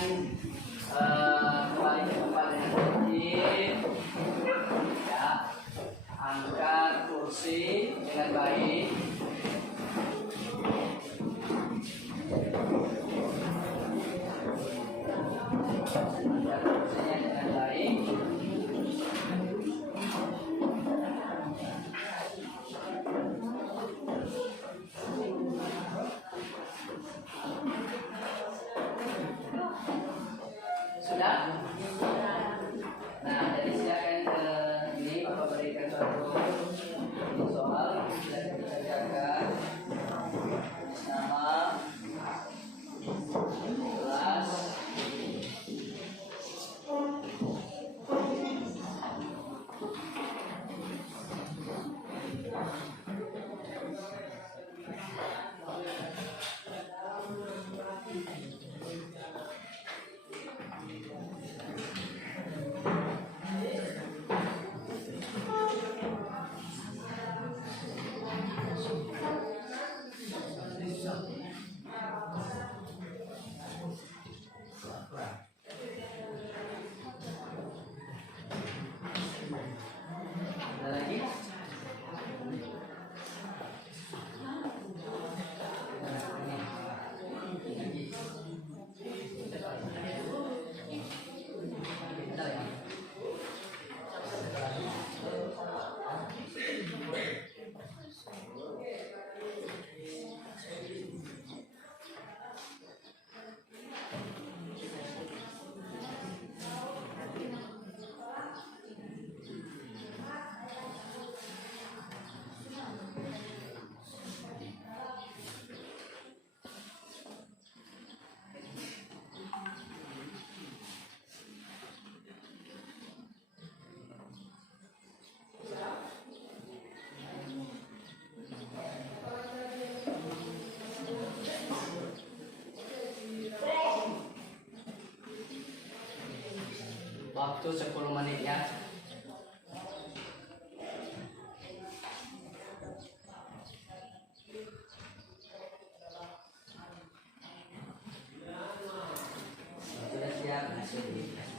Waktu 10 menit ya. Sudah siap masuk di kelas.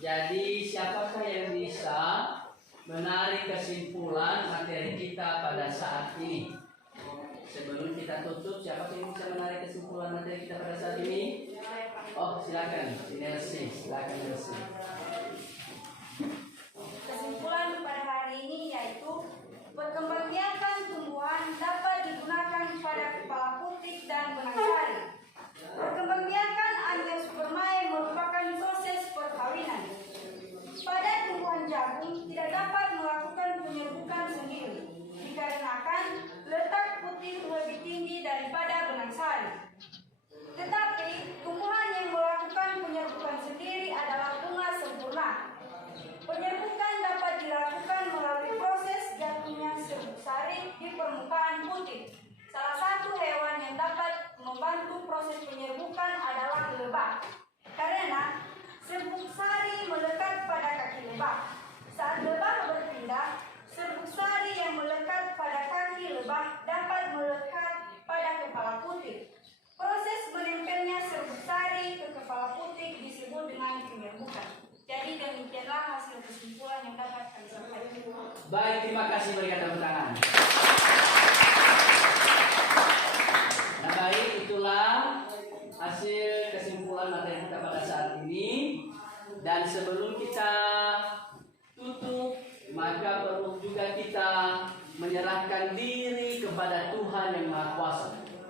Jadi siapakah yang bisa menarik kesimpulan materi kita pada saat ini? Sebelum kita tutup, siapa yang bisa menarik kesimpulan materi kita pada saat ini? Oh, silakan, Nelsi, silakan Nelsi. Kesimpulan pada hari ini yaitu perkembangbiakan tumbuhan dapat digunakan pada kepala putih dan benang sari. Perkembangbiakan angiospermae merupakan proses perkawinan. Pada tumbuhan jagung tidak dapat melakukan penyerbukan sendiri dikarenakan letak putih lebih tinggi daripada benang sari. Tetapi tumbuhan yang melakukan penyerbukan sendiri adalah bunga sempurna. Penyerbukan dapat dilakukan melalui proses jatuhnya serbuk sari di permukaan putih. Salah satu hewan yang dapat membantu proses penyerbukan adalah lebah. Karena serbuk sari melekat pada kaki lebah. Saat lebah berpindah, serbuk sari yang melekat pada kaki lebah dapat melekat pada kepala putih. Proses menempelnya serbuk sari ke kepala putih disebut dengan penyerbukan. Jadi demikianlah hasil kesimpulan yang dapat kami sampaikan. Baik, terima kasih, berikan tepuk tangan. Nah baik, itulah hasil kesimpulan materi kita pada saat ini. Dan sebelum kita tutup, maka perlu juga kita menyerahkan diri kepada Tuhan yang Maha Kuasa,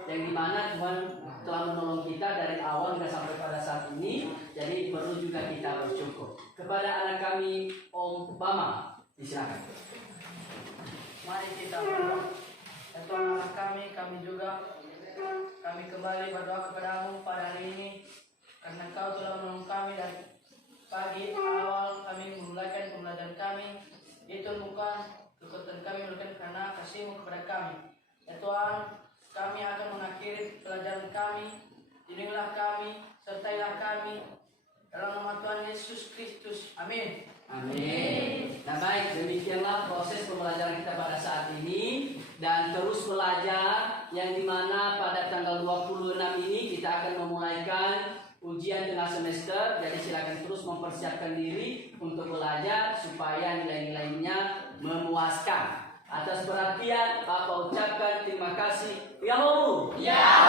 yang dimana Tuhan telah menolong kita dari awal hingga sampai pada saat ini. Jadi perlu juga kita bersyukur. Kepada anak kami, Om Bama, disilakan. Mari kita berdoa. Ya Tuhan Allah kami juga kami kembali berdoa kepadamu pada hari ini karena Kau telah menolong kami dari pagi awal kami memulaikan pembelajaran kami. Itu bukan kekuatan kami, melainkan karena kasih-Mu kepada kami. Ya Tuhan, kami akan mengakhiri pelajaran kami. Lindungilah kami, sertailah kami dalam nama Tuhan Yesus Kristus. Amin. Amin. Nah baik, demikianlah proses pembelajaran kita pada saat ini. Dan terus belajar, yang dimana pada tanggal 26 ini kita akan memulaikan ujian tengah semester. Jadi silakan terus mempersiapkan diri untuk belajar supaya nilai-nilainya memuaskan. Atas perhatian, Bapak ucapkan terima kasih. Yahoo! Ya.